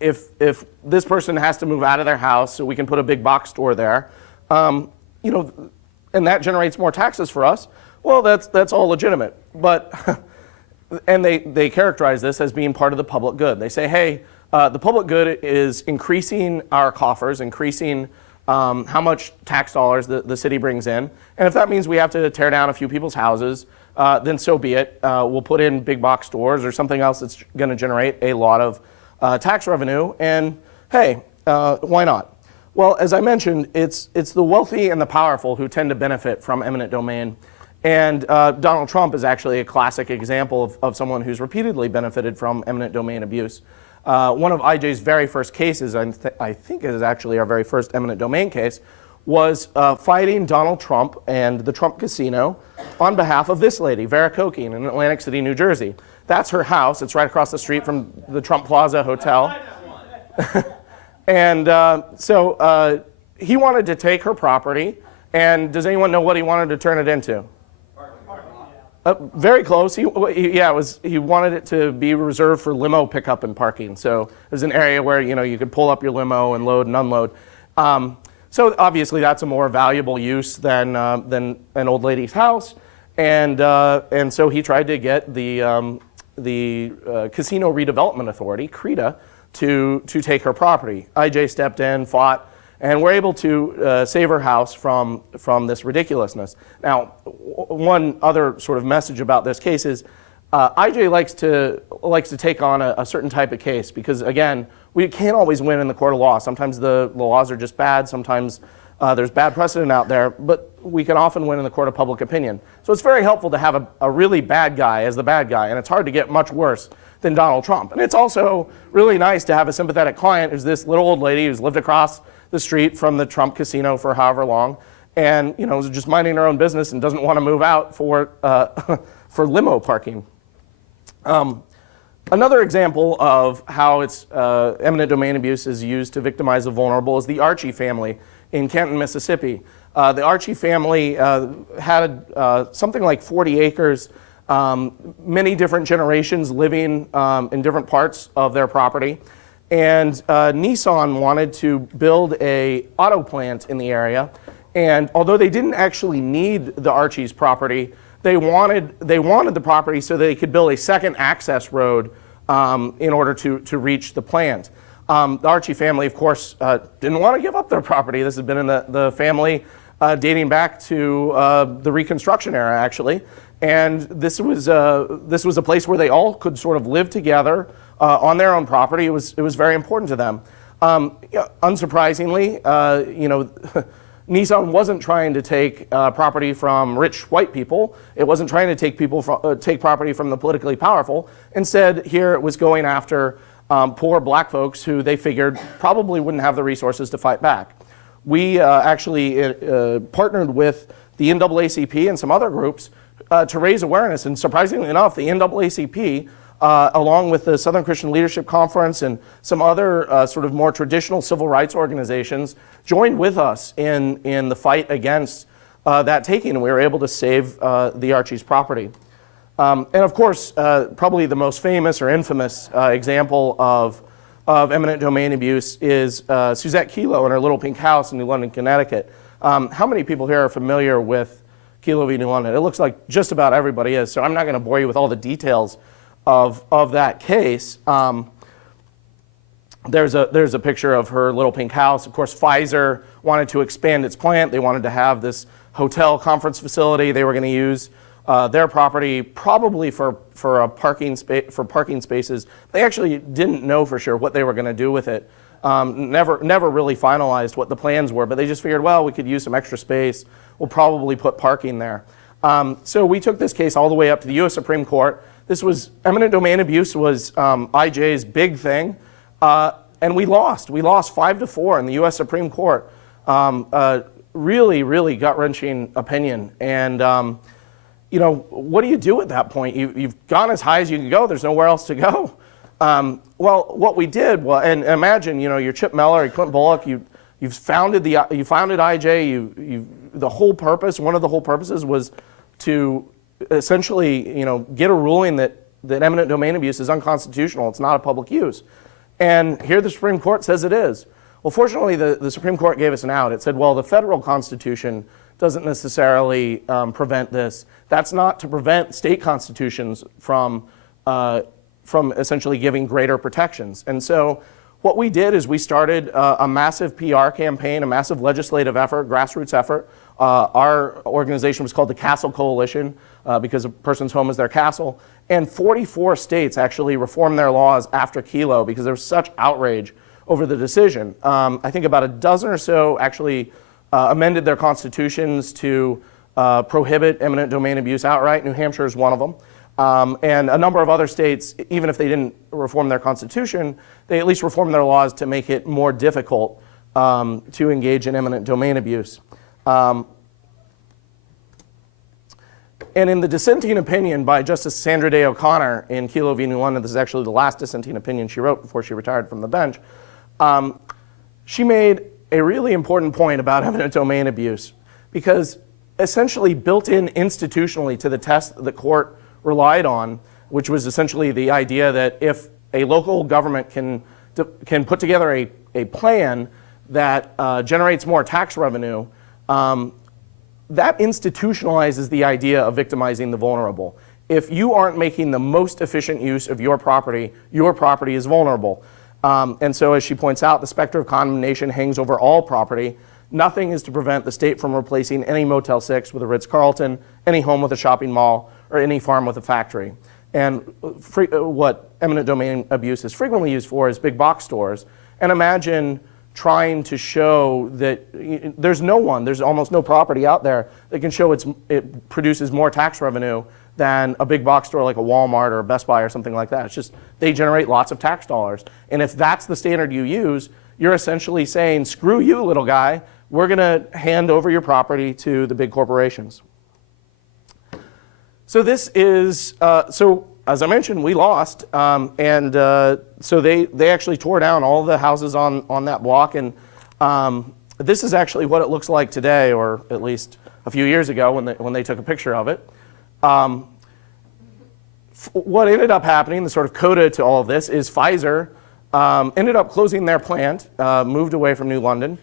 if this person has to move out of their house so we can put a big box store there, and that generates more taxes for us, well, that's all legitimate. But, and they characterize this as being part of the public good. They say, hey, the public good is increasing our coffers, increasing how much tax dollars the city brings in. And if that means we have to tear down a few people's houses, then so be it. We'll put in big box stores or something else that's going to generate a lot of tax revenue. And hey, why not? Well, as I mentioned, it's the wealthy and the powerful who tend to benefit from eminent domain. And Donald Trump is actually a classic example of someone who's repeatedly benefited from eminent domain abuse. One of IJ's very first cases, I think it is actually our very first eminent domain case, was fighting Donald Trump and the Trump Casino on behalf of this lady, Vera Koken, in Atlantic City, New Jersey. That's her house. It's right across the street from the Trump Plaza Hotel. And so he wanted to take her property, and does anyone know what he wanted to turn it into? Very close. He wanted it to be reserved for limo pickup and parking. So it was an area where you could pull up your limo and load and unload. So obviously that's a more valuable use than an old lady's house, and so he tried to get the Casino Redevelopment Authority, CREDA, to take her property. IJ stepped in, fought, and we're able to save her house from this ridiculousness. Now, one other sort of message about this case is IJ likes to take on a certain type of case because, again, we can't always win in the court of law. Sometimes the laws are just bad. Sometimes there's bad precedent out there, but we can often win in the court of public opinion. So it's very helpful to have a really bad guy as the bad guy, and it's hard to get much worse than Donald Trump. And it's also really nice to have a sympathetic client who's this little old lady who's lived across the street from the Trump Casino for however long, and is just minding her own business and doesn't want to move out for limo parking. Another example of how eminent domain abuse is used to victimize the vulnerable is the Archie family in Canton, Mississippi. The Archie family had something like 40 acres, many different generations living in different parts of their property. And Nissan wanted to build a auto plant in the area. And although they didn't actually need the Archie's property, they wanted the property so they could build a second access road in order to reach the plant. The Archie family, of course, didn't want to give up their property. This has been in the family dating back to the Reconstruction era, actually. And this was a place where they all could sort of live together on their own property. It was very important to them. Unsurprisingly, Nissan wasn't trying to take property from rich white people. It wasn't trying to take property from the politically powerful. Instead, here it was going after poor black folks who they figured probably wouldn't have the resources to fight back. We actually partnered with the NAACP and some other groups to raise awareness, and surprisingly enough, the NAACP, along with the Southern Christian Leadership Conference and some other sort of more traditional civil rights organizations, joined with us in the fight against that taking, and we were able to save the Archie's property. And of course, probably the most famous or infamous example of eminent domain abuse is Suzette Kelo and her little pink house in New London, Connecticut. How many people here are familiar with Kelo v. New London? It looks like just about everybody is, so I'm not going to bore you with all the details of that case. There's a picture of her little pink house. Of course, Pfizer wanted to expand its plant. They wanted to have this hotel conference facility. They were going to use their property probably for parking spaces. They actually didn't know for sure what they were going to do with it. Never really finalized what the plans were, but they just figured, well, we could use some extra space. We'll probably put parking there. So we took this case all the way up to the U.S. Supreme Court. This was eminent domain abuse was IJ's big thing, and we lost. We lost 5-4 in the U.S. Supreme Court. Really gut-wrenching opinion. And you know, what do you do at that point? You've gone as high as you can go. There's nowhere else to go. Well, what we did, and imagine, you know, you're Chip Miller, you're Clint Bullock, you founded IJ. The whole purpose, one of the whole purposes, was to essentially, you know, get a ruling that eminent domain abuse is unconstitutional. It's not a public use. And here the Supreme Court says it is. Well, fortunately, the Supreme Court gave us an out. It said, well, the federal Constitution doesn't necessarily prevent this. That's not to prevent state constitutions from essentially giving greater protections. And so what we did is we started a massive PR campaign, a massive legislative effort, grassroots effort. Our organization was called the Castle Coalition because a person's home is their castle. And 44 states actually reformed their laws after Kelo because there was such outrage over the decision. I think about a dozen or so actually amended their constitutions to prohibit eminent domain abuse outright. New Hampshire is one of them. And a number of other states, even if they didn't reform their constitution, they at least reformed their laws to make it more difficult to engage in eminent domain abuse. And in the dissenting opinion by Justice Sandra Day O'Connor in Kelo v. New London, this is actually the last dissenting opinion she wrote before she retired from the bench, she made a really important point about eminent domain abuse because essentially built in institutionally to the test the court relied on, which was essentially the idea that if a local government can put together a plan that generates more tax revenue, that institutionalizes the idea of victimizing the vulnerable. If you aren't making the most efficient use of your property is vulnerable. And so as she points out, the specter of condemnation hangs over all property. Nothing is to prevent the state from replacing any Motel 6 with a Ritz-Carlton, any home with a shopping mall, or any farm with a factory. And what eminent domain abuse is frequently used for is big box stores. And imagine trying to show that there's almost no property out there that can show it produces more tax revenue than a big box store like a Walmart or a Best Buy or something like that. It's just they generate lots of tax dollars. And if that's the standard you use, you're essentially saying, screw you, little guy, we're going to hand over your property to the big corporations. So this is, as I mentioned, we lost, and so they actually tore down all the houses on that block, and this is actually what it looks like today, or at least a few years ago when they took a picture of it. What ended up happening, the sort of coda to all of this, is Pfizer ended up closing their plant, moved away from New London,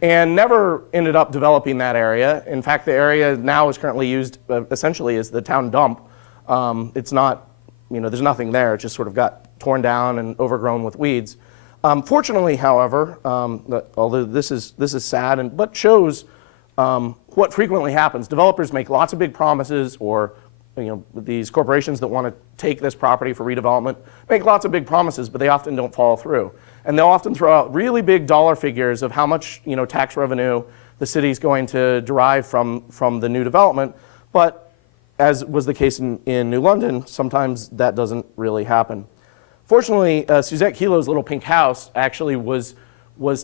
and never ended up developing that area. In fact, the area now is currently used essentially as the town dump. It's not, there's nothing there. It just sort of got torn down and overgrown with weeds. Fortunately, however, although this is sad, but shows what frequently happens. Developers make lots of big promises, or these corporations that want to take this property for redevelopment make lots of big promises, but they often don't follow through. And they'll often throw out really big dollar figures of how much tax revenue the city's going to derive from the new development. But as was the case in New London, sometimes that doesn't really happen. Fortunately, Suzette Kilo's little pink house actually was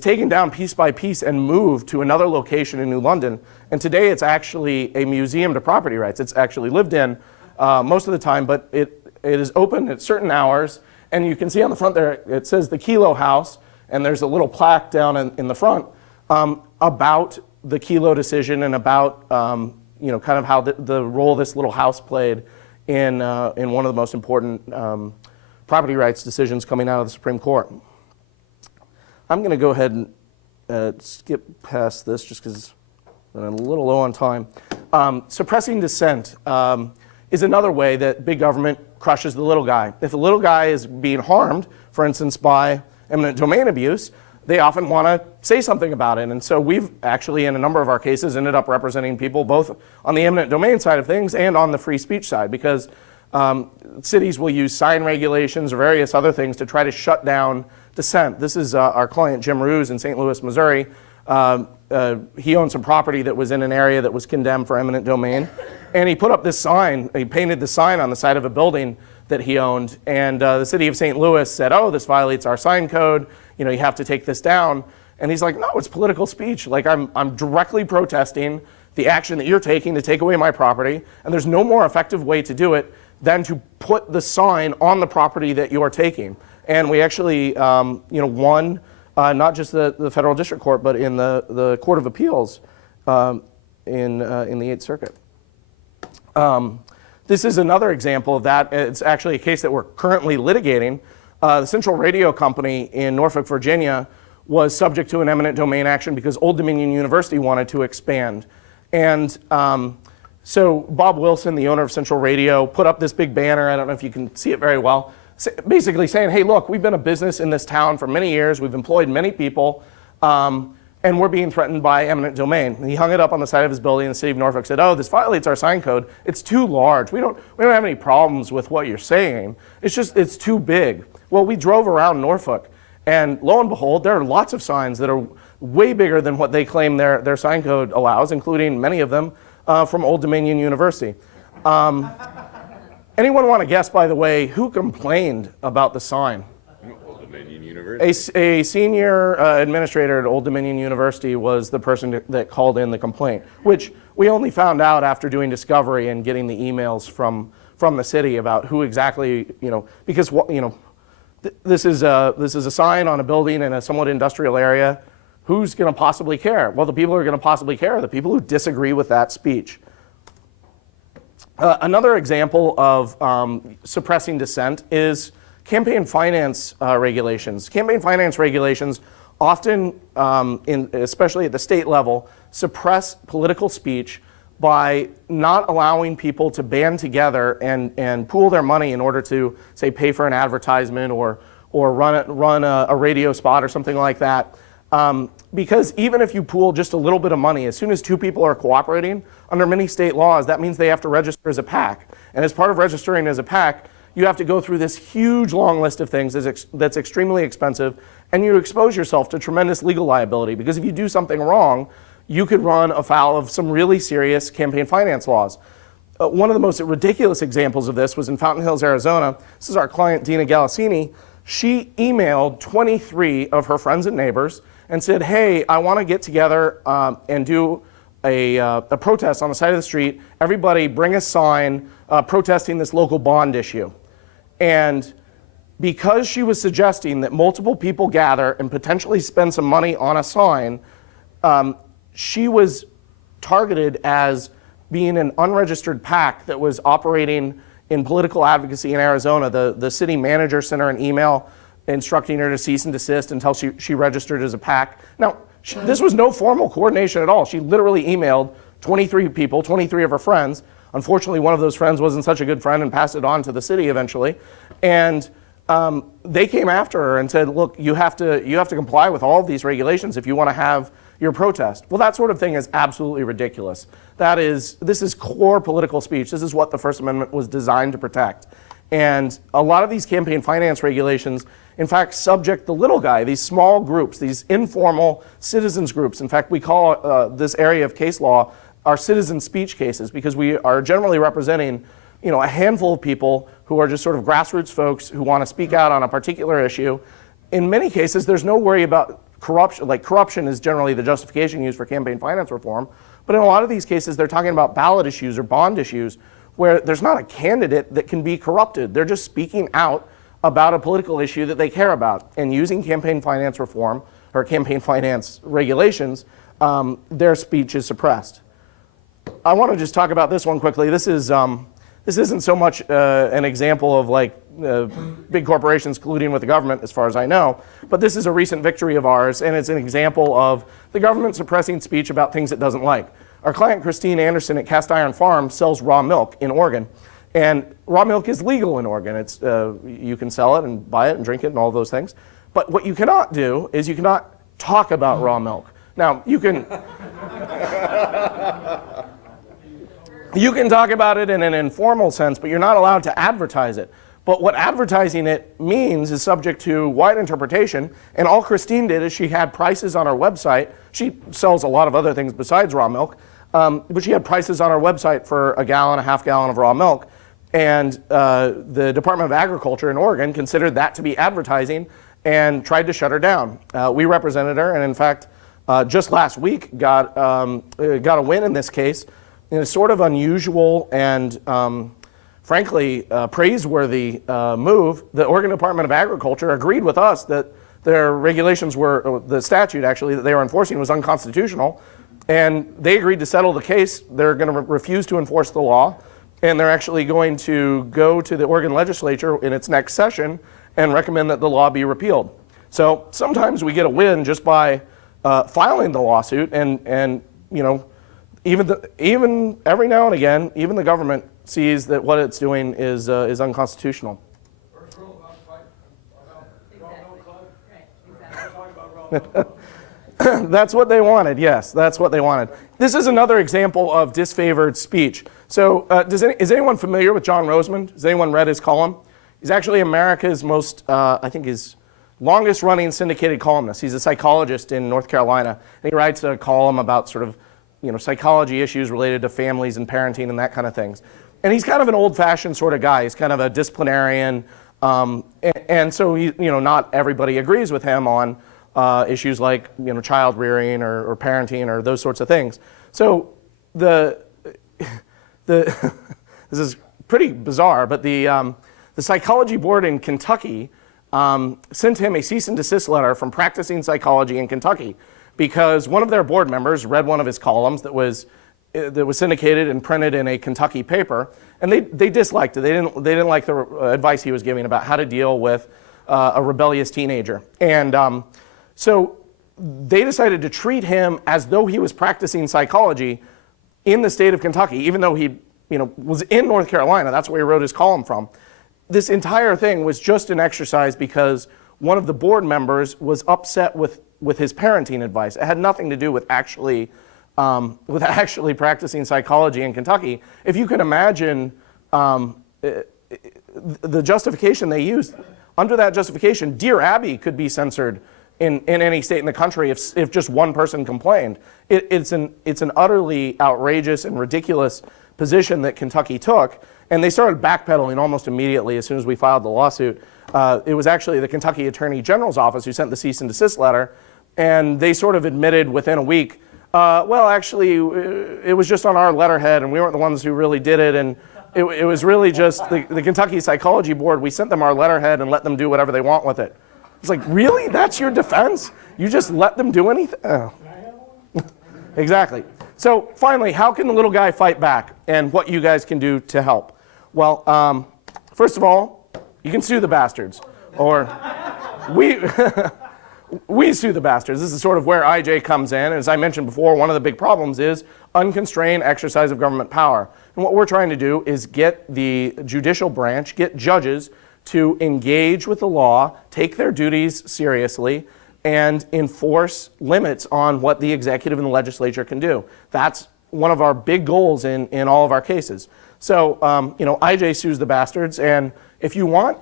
taken down piece by piece and moved to another location in New London. And today it's actually a museum to property rights. It's actually lived in most of the time, but it is open at certain hours. And you can see on the front there, it says the Kilo House, and there's a little plaque down in the front about the Kilo decision and about kind of how the role this little house played in one of the most important property rights decisions coming out of the Supreme Court. I'm going to go ahead and skip past this just because we're a little low on time. Suppressing dissent is another way that big government crushes the little guy. If the little guy is being harmed, for instance, by eminent domain abuse, they often want to say something about it. And so we've actually, in a number of our cases, ended up representing people both on the eminent domain side of things and on the free speech side, because cities will use sign regulations or various other things to try to shut down dissent. This is our client, Jim Ruse, in St. Louis, Missouri. He owned some property that was in an area that was condemned for eminent domain. And he put up this sign, he painted the sign on the side of a building that he owned. And the city of St. Louis said, oh, this violates our sign code. You have to take this down. And he's like, no, it's political speech. Like, I'm directly protesting the action that you're taking to take away my property. And there's no more effective way to do it than to put the sign on the property that you are taking. And we actually, won not just the federal district court, but in the Court of Appeals in the Eighth Circuit. This is another example of that. It's actually a case that we're currently litigating. The Central Radio Company in Norfolk, Virginia, was subject to an eminent domain action because Old Dominion University wanted to expand. And so Bob Wilson, the owner of Central Radio, put up this big banner. I don't know if you can see it very well. Basically saying, hey, look, we've been a business in this town for many years. We've employed many people, and we're being threatened by eminent domain. And he hung it up on the side of his building, and the city of Norfolk said, oh, this violates our sign code. It's too large. We don't have any problems with what you're saying. It's too big. Well, we drove around Norfolk, and lo and behold, there are lots of signs that are way bigger than what they claim their sign code allows, including many of them from Old Dominion University. Anyone want to guess, by the way, who complained about the sign? Old Dominion University. A senior administrator at Old Dominion University was the person that called in the complaint, which we only found out after doing discovery and getting the emails from the city about who exactly, because this is a sign on a building in a somewhat industrial area. Who's going to possibly care? Well, the people who are going to possibly care are the people who disagree with that speech. Another example of suppressing dissent is campaign finance regulations. Campaign finance regulations often, especially at the state level, suppress political speech by not allowing people to band together and pool their money in order to, say, pay for an advertisement or run a radio spot or something like that. Because even if you pool just a little bit of money, as soon as two people are cooperating, under many state laws, that means they have to register as a PAC. And as part of registering as a PAC, you have to go through this huge long list of things that's extremely expensive, and you expose yourself to tremendous legal liability, because if you do something wrong, you could run afoul of some really serious campaign finance laws. One of the most ridiculous examples of this was in Fountain Hills, Arizona. This is our client, Dina Galassini. She emailed 23 of her friends and neighbors and said, hey, I want to get together and do a protest on the side of the street. Everybody bring a sign protesting this local bond issue. And because she was suggesting that multiple people gather and potentially spend some money on a sign, she was targeted as being an unregistered PAC that was operating in political advocacy in Arizona. The city manager sent her an email instructing her to cease and desist until she registered as a PAC. Now, this was no formal coordination at all. She literally emailed 23 people, 23 of her friends. Unfortunately, one of those friends wasn't such a good friend and passed it on to the city eventually. And they came after her and said, look, you have to comply with all of these regulations if you want to have your protest. Well, that sort of thing is absolutely ridiculous. This is core political speech. This is what the First Amendment was designed to protect. And a lot of these campaign finance regulations, in fact, subject the little guy, these small groups, these informal citizens groups. In fact, we call this area of case law our citizen speech cases, because we are generally representing, a handful of people who are just sort of grassroots folks who want to speak out on a particular issue. In many cases, there's no worry about corruption. Like, corruption is generally the justification used for campaign finance reform. But in a lot of these cases, they're talking about ballot issues or bond issues where there's not a candidate that can be corrupted. They're just speaking out about a political issue that they care about. And using campaign finance reform or campaign finance regulations, their speech is suppressed. I want to just talk about this one quickly. This isn't so much an example of big corporations colluding with the government, as far as I know, but this is a recent victory of ours, and it's an example of the government suppressing speech about things it doesn't like. Our client, Christine Anderson at Cast Iron Farm, sells raw milk in Oregon, and raw milk is legal in Oregon. It's you can sell it and buy it and drink it and all those things, but what you cannot do is you cannot talk about raw milk. Now, you can talk about it in an informal sense, but you're not allowed to advertise it. But what advertising it means is subject to wide interpretation, and all Christine did is she had prices on her website. She sells a lot of other things besides raw milk, but she had prices on her website for a gallon, a half gallon of raw milk, and the Department of Agriculture in Oregon considered that to be advertising and tried to shut her down. We represented her, and in fact, just last week got a win in this case in a sort of unusual and frankly, praiseworthy move. The Oregon Department of Agriculture agreed with us that their regulations were, the statute actually that they were enforcing was unconstitutional, and they agreed to settle the case. They're going to refuse to enforce the law, and they're actually going to go to the Oregon legislature in its next session and recommend that the law be repealed. So sometimes we get a win just by filing the lawsuit, and even every now and again, even the government sees that what it's doing is unconstitutional. That's what they wanted, yes, that's what they wanted. This is another example of disfavored speech. So is anyone familiar with John Rosemond? Has anyone read his column? He's actually America's most, I think his longest running syndicated columnist. He's a psychologist in North Carolina, and he writes a column about sort of psychology issues related to families and parenting and that kind of things. And he's kind of an old-fashioned sort of guy. He's kind of a disciplinarian, and so not everybody agrees with him on issues like child rearing or parenting or those sorts of things. So this is pretty bizarre, but the psychology board in Kentucky sent him a cease and desist letter from practicing psychology in Kentucky because one of their board members read one of his columns that was syndicated and printed in a Kentucky paper, and they disliked it. They didn't like the advice he was giving about how to deal with a rebellious teenager. And so they decided to treat him as though he was practicing psychology in the state of Kentucky, even though he was in North Carolina. That's where he wrote his column from. This entire thing was just an exercise because one of the board members was upset with his parenting advice. It had nothing to do with actually practicing psychology in Kentucky. If you can imagine the justification they used, under that justification, Dear Abby could be censored in any state in the country if just one person complained. It's an utterly outrageous and ridiculous position that Kentucky took, and they started backpedaling almost immediately as soon as we filed the lawsuit. It was actually the Kentucky Attorney General's office who sent the cease and desist letter, and they sort of admitted within a week, well, actually, it was just on our letterhead, and we weren't the ones who really did it, and it was really just the Kentucky Psychology Board. We sent them our letterhead and let them do whatever they want with it. It's like, really? That's your defense? You just let them do anything? Oh. Exactly. So finally, how can the little guy fight back, and what you guys can do to help? Well, first of all, you can sue the bastards, or we sue the bastards. This is sort of where IJ comes in. As I mentioned before, one of the big problems is unconstrained exercise of government power. And what we're trying to do is get the judicial branch, get judges to engage with the law, take their duties seriously, and enforce limits on what the executive and the legislature can do. That's one of our big goals in all of our cases. So, IJ sues the bastards, and if you want,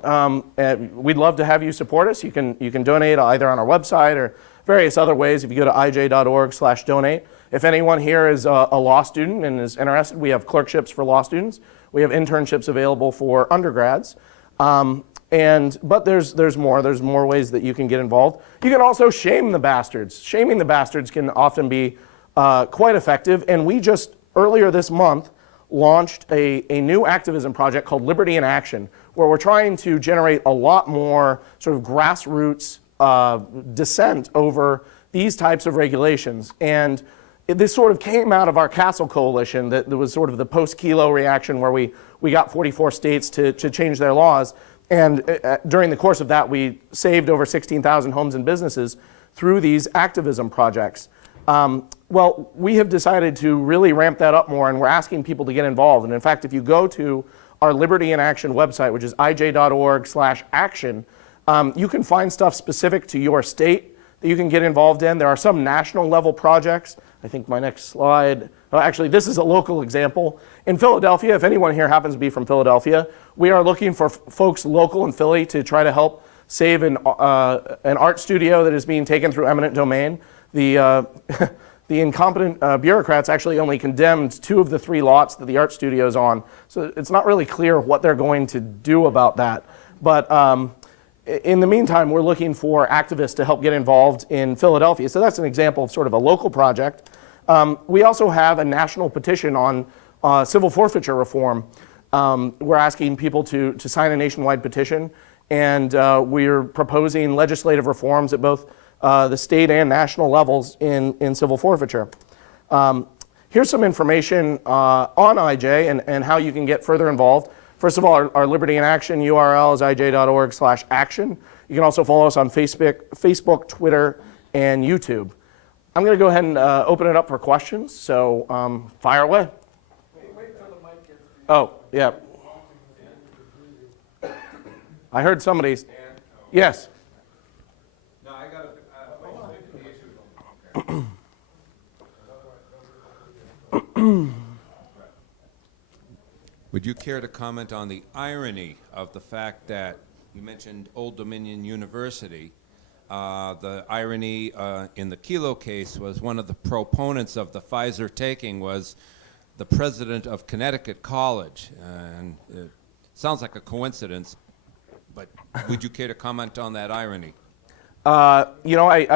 we'd love to have you support us. You can donate either on our website or various other ways. If you go to ij.org/donate. If anyone here is a law student and is interested, we have clerkships for law students. We have internships available for undergrads. But there's more ways that you can get involved. You can also shame the bastards. Shaming the bastards can often be quite effective. And we just, earlier this month, launched a new activism project called Liberty in Action, where we're trying to generate a lot more sort of grassroots dissent over these types of regulations. And this sort of came out of our Castle Coalition that was sort of the post-Kelo reaction where we got 44 states to change their laws. And during the course of that, we saved over 16,000 homes and businesses through these activism projects. Well, we have decided to really ramp that up more, and we're asking people to get involved. And in fact, if you go to our Liberty in Action website, which is ij.org/action, you can find stuff specific to your state that you can get involved in. There are some national level projects. I think my next slide, actually this is a local example. In Philadelphia, if anyone here happens to be from Philadelphia, we are looking for folks local in Philly to try to help save an art studio that is being taken through eminent domain. The incompetent bureaucrats actually only condemned 2 of the 3 lots that the art studio is on. So it's not really clear what they're going to do about that. But in the meantime, we're looking for activists to help get involved in Philadelphia. So that's an example of sort of a local project. We also have a national petition on civil forfeiture reform. We're asking people to sign a nationwide petition, and we're proposing legislative reforms at both the state and national levels in civil forfeiture. Here's some information on IJ and how you can get further involved. First of all, our Liberty in Action URL is ij.org/action. You can also follow us on Facebook, Twitter, and YouTube. I'm going to go ahead and open it up for questions, so fire away. Wait till the mic gets. Oh, yeah. I heard somebody's. Yes. No, I got the issue. Would you care to comment on the irony of the fact that you mentioned Old Dominion University? The irony in the Kelo case was one of the proponents of the Pfizer taking was the president of Connecticut College. And it sounds like a coincidence, but would you care to comment on that irony? I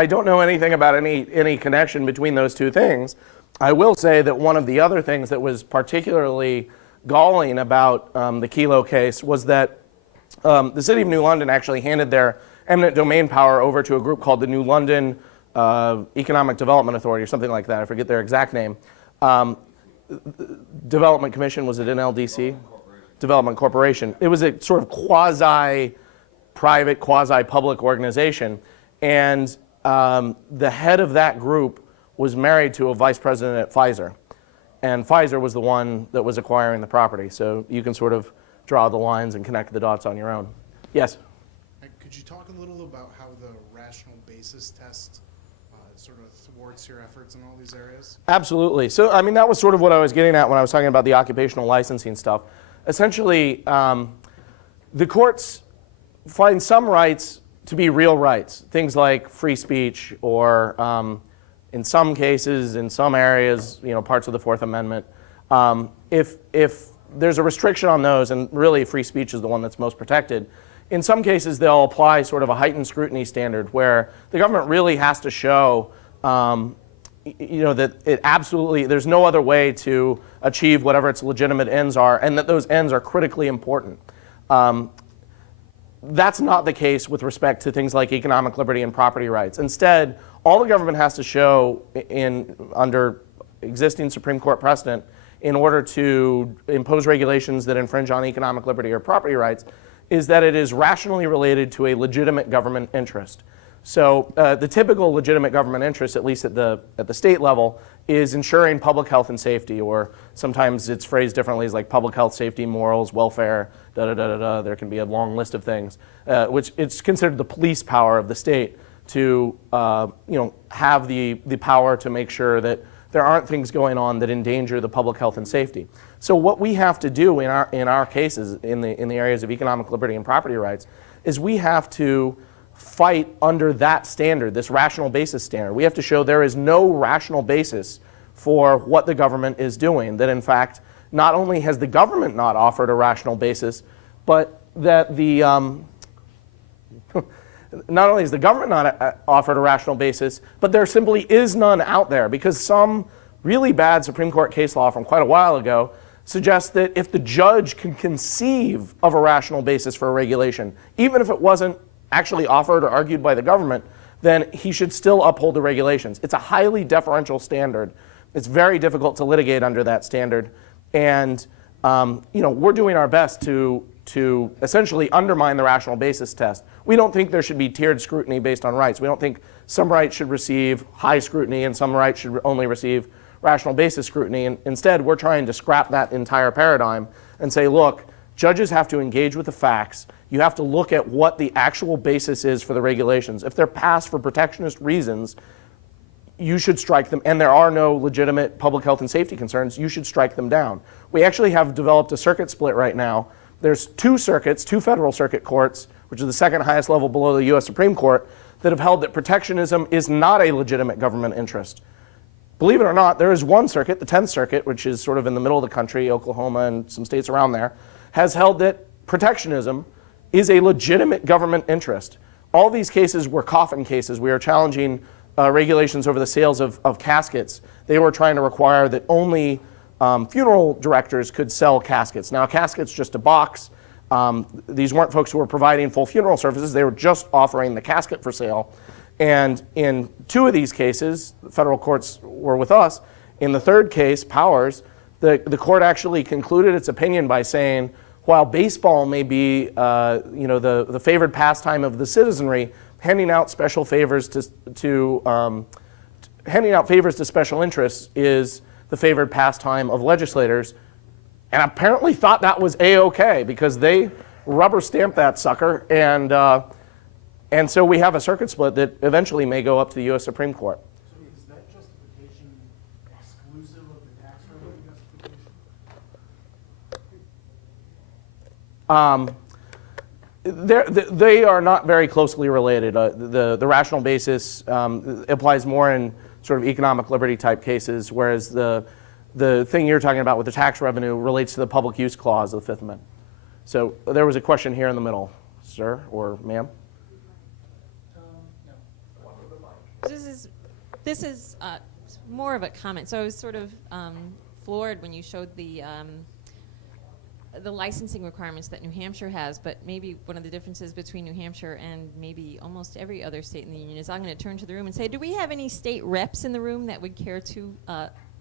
don't know anything about any connection between those two things. I will say that one of the other things that was particularly galling about the Kelo case was that the City of New London actually handed their eminent domain power over to a group called the New London Economic Development Authority or something like that. I forget their exact name. Development Commission, was it NLDC? Development Corporation. It was a sort of quasi-private, quasi-public organization. And the head of that group was married to a vice president at Pfizer. And Pfizer was the one that was acquiring the property. So you can sort of draw the lines and connect the dots on your own. Yes? Could you talk a little about how the rational basis test sort of thwarts your efforts in all these areas? Absolutely. So, I mean, that was sort of what I was getting at when I was talking about the occupational licensing stuff. Essentially, the courts find some rights to be real rights, things like free speech or in some cases, in some areas, parts of the Fourth Amendment. If there's a restriction on those, and really free speech is the one that's most protected, in some cases they'll apply sort of a heightened scrutiny standard where the government really has to show that it absolutely, there's no other way to achieve whatever its legitimate ends are, and that those ends are critically important. That's not the case with respect to things like economic liberty and property rights. Instead, all the government has to show under existing Supreme Court precedent in order to impose regulations that infringe on economic liberty or property rights is that it is rationally related to a legitimate government interest. So the typical legitimate government interest, at least at the state level, is ensuring public health and safety, or sometimes it's phrased differently as like public health, safety, morals, welfare, da-da-da-da-da. There can be a long list of things, which it's considered the police power of the state to have the power to make sure that there aren't things going on that endanger the public health and safety. So what we have to do in our cases in the areas of economic liberty and property rights is we have to fight under that standard, this rational basis standard. We have to show there is no rational basis for what the government is doing, that in fact, not only has the government not offered a rational basis, but that the, not only has the government not offered a rational basis, but there simply is none out there, because some really bad Supreme Court case law from quite a while ago suggests that if the judge can conceive of a rational basis for a regulation, even if it wasn't actually offered or argued by the government, then he should still uphold the regulations. It's a highly deferential standard. It's very difficult to litigate under that standard. And we're doing our best to essentially undermine the rational basis test. We don't think there should be tiered scrutiny based on rights. We don't think some rights should receive high scrutiny and some rights should only receive rational basis scrutiny. And instead, we're trying to scrap that entire paradigm and say, look, judges have to engage with the facts. You have to look at what the actual basis is for the regulations. If they're passed for protectionist reasons, you should strike them, and there are no legitimate public health and safety concerns, you should strike them down. We actually have developed a circuit split right now. There's two circuits, two federal circuit courts, which is the second highest level below the US Supreme Court, that have held that protectionism is not a legitimate government interest. Believe it or not, there is one circuit, the 10th Circuit, which is sort of in the middle of the country, Oklahoma and some states around there, has held that protectionism is a legitimate government interest. All these cases were coffin cases. We are challenging regulations over the sales of caskets. They were trying to require that only funeral directors could sell caskets. Now, a casket's just a box. These weren't folks who were providing full funeral services. They were just offering the casket for sale. And in two of these cases, the federal courts were with us. In the third case, Powers, the court actually concluded its opinion by saying, while baseball may be the favored pastime of the citizenry, handing out special favors to special interests is the favored pastime of legislators, and apparently thought that was A-OK because they rubber stamped that sucker, and so we have a circuit split that eventually may go up to the U.S. Supreme Court. So is that justification exclusive of the tax revenue justification? They are not very closely related. The rational basis applies more in sort of economic liberty type cases, whereas the thing you're talking about with the tax revenue relates to the public use clause of the Fifth Amendment. So there was a question here in the middle, sir or ma'am. This is more of a comment. So I was sort of floored when you showed the licensing requirements that New Hampshire has, but maybe one of the differences between New Hampshire and maybe almost every other state in the union is I'm going to turn to the room and say, do we have any state reps in the room that would care to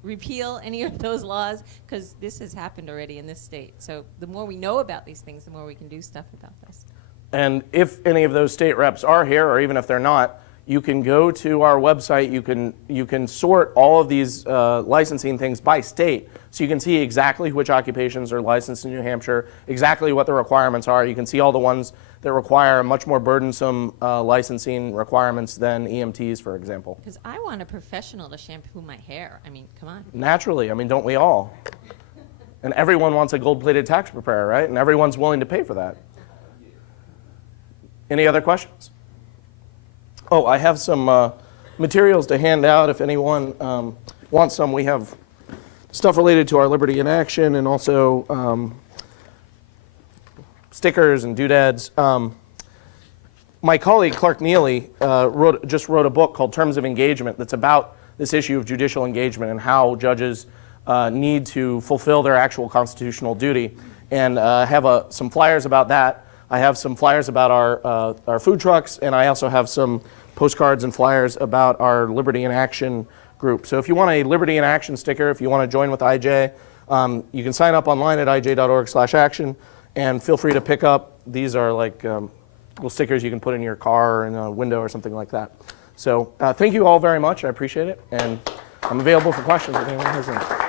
repeal any of those laws? Because this has happened already in this state. So the more we know about these things, the more we can do stuff about this. And if any of those state reps are here, or even if they're not, you can go to our website. You can sort all of these licensing things by state, so you can see exactly which occupations are licensed in New Hampshire, exactly what the requirements are. You can see all the ones that require much more burdensome licensing requirements than EMTs, for example. Because I want a professional to shampoo my hair. I mean, come on. Naturally, I mean, don't we all? And everyone wants a gold-plated tax preparer, right? And everyone's willing to pay for that. Any other questions? Oh, I have some materials to hand out if anyone wants some. We have stuff related to our Liberty in Action and also stickers and doodads. My colleague, Clark Neely, just wrote a book called Terms of Engagement that's about this issue of judicial engagement and how judges need to fulfill their actual constitutional duty. And I have some flyers about that. I have some flyers about our food trucks, and I also have some postcards and flyers about our Liberty in Action group. So if you want a Liberty in Action sticker, if you want to join with IJ, you can sign up online at ij.org/action, and feel free to pick up. These are like little stickers you can put in your car or in a window or something like that. So thank you all very much. I appreciate it, and I'm available for questions if anyone has any.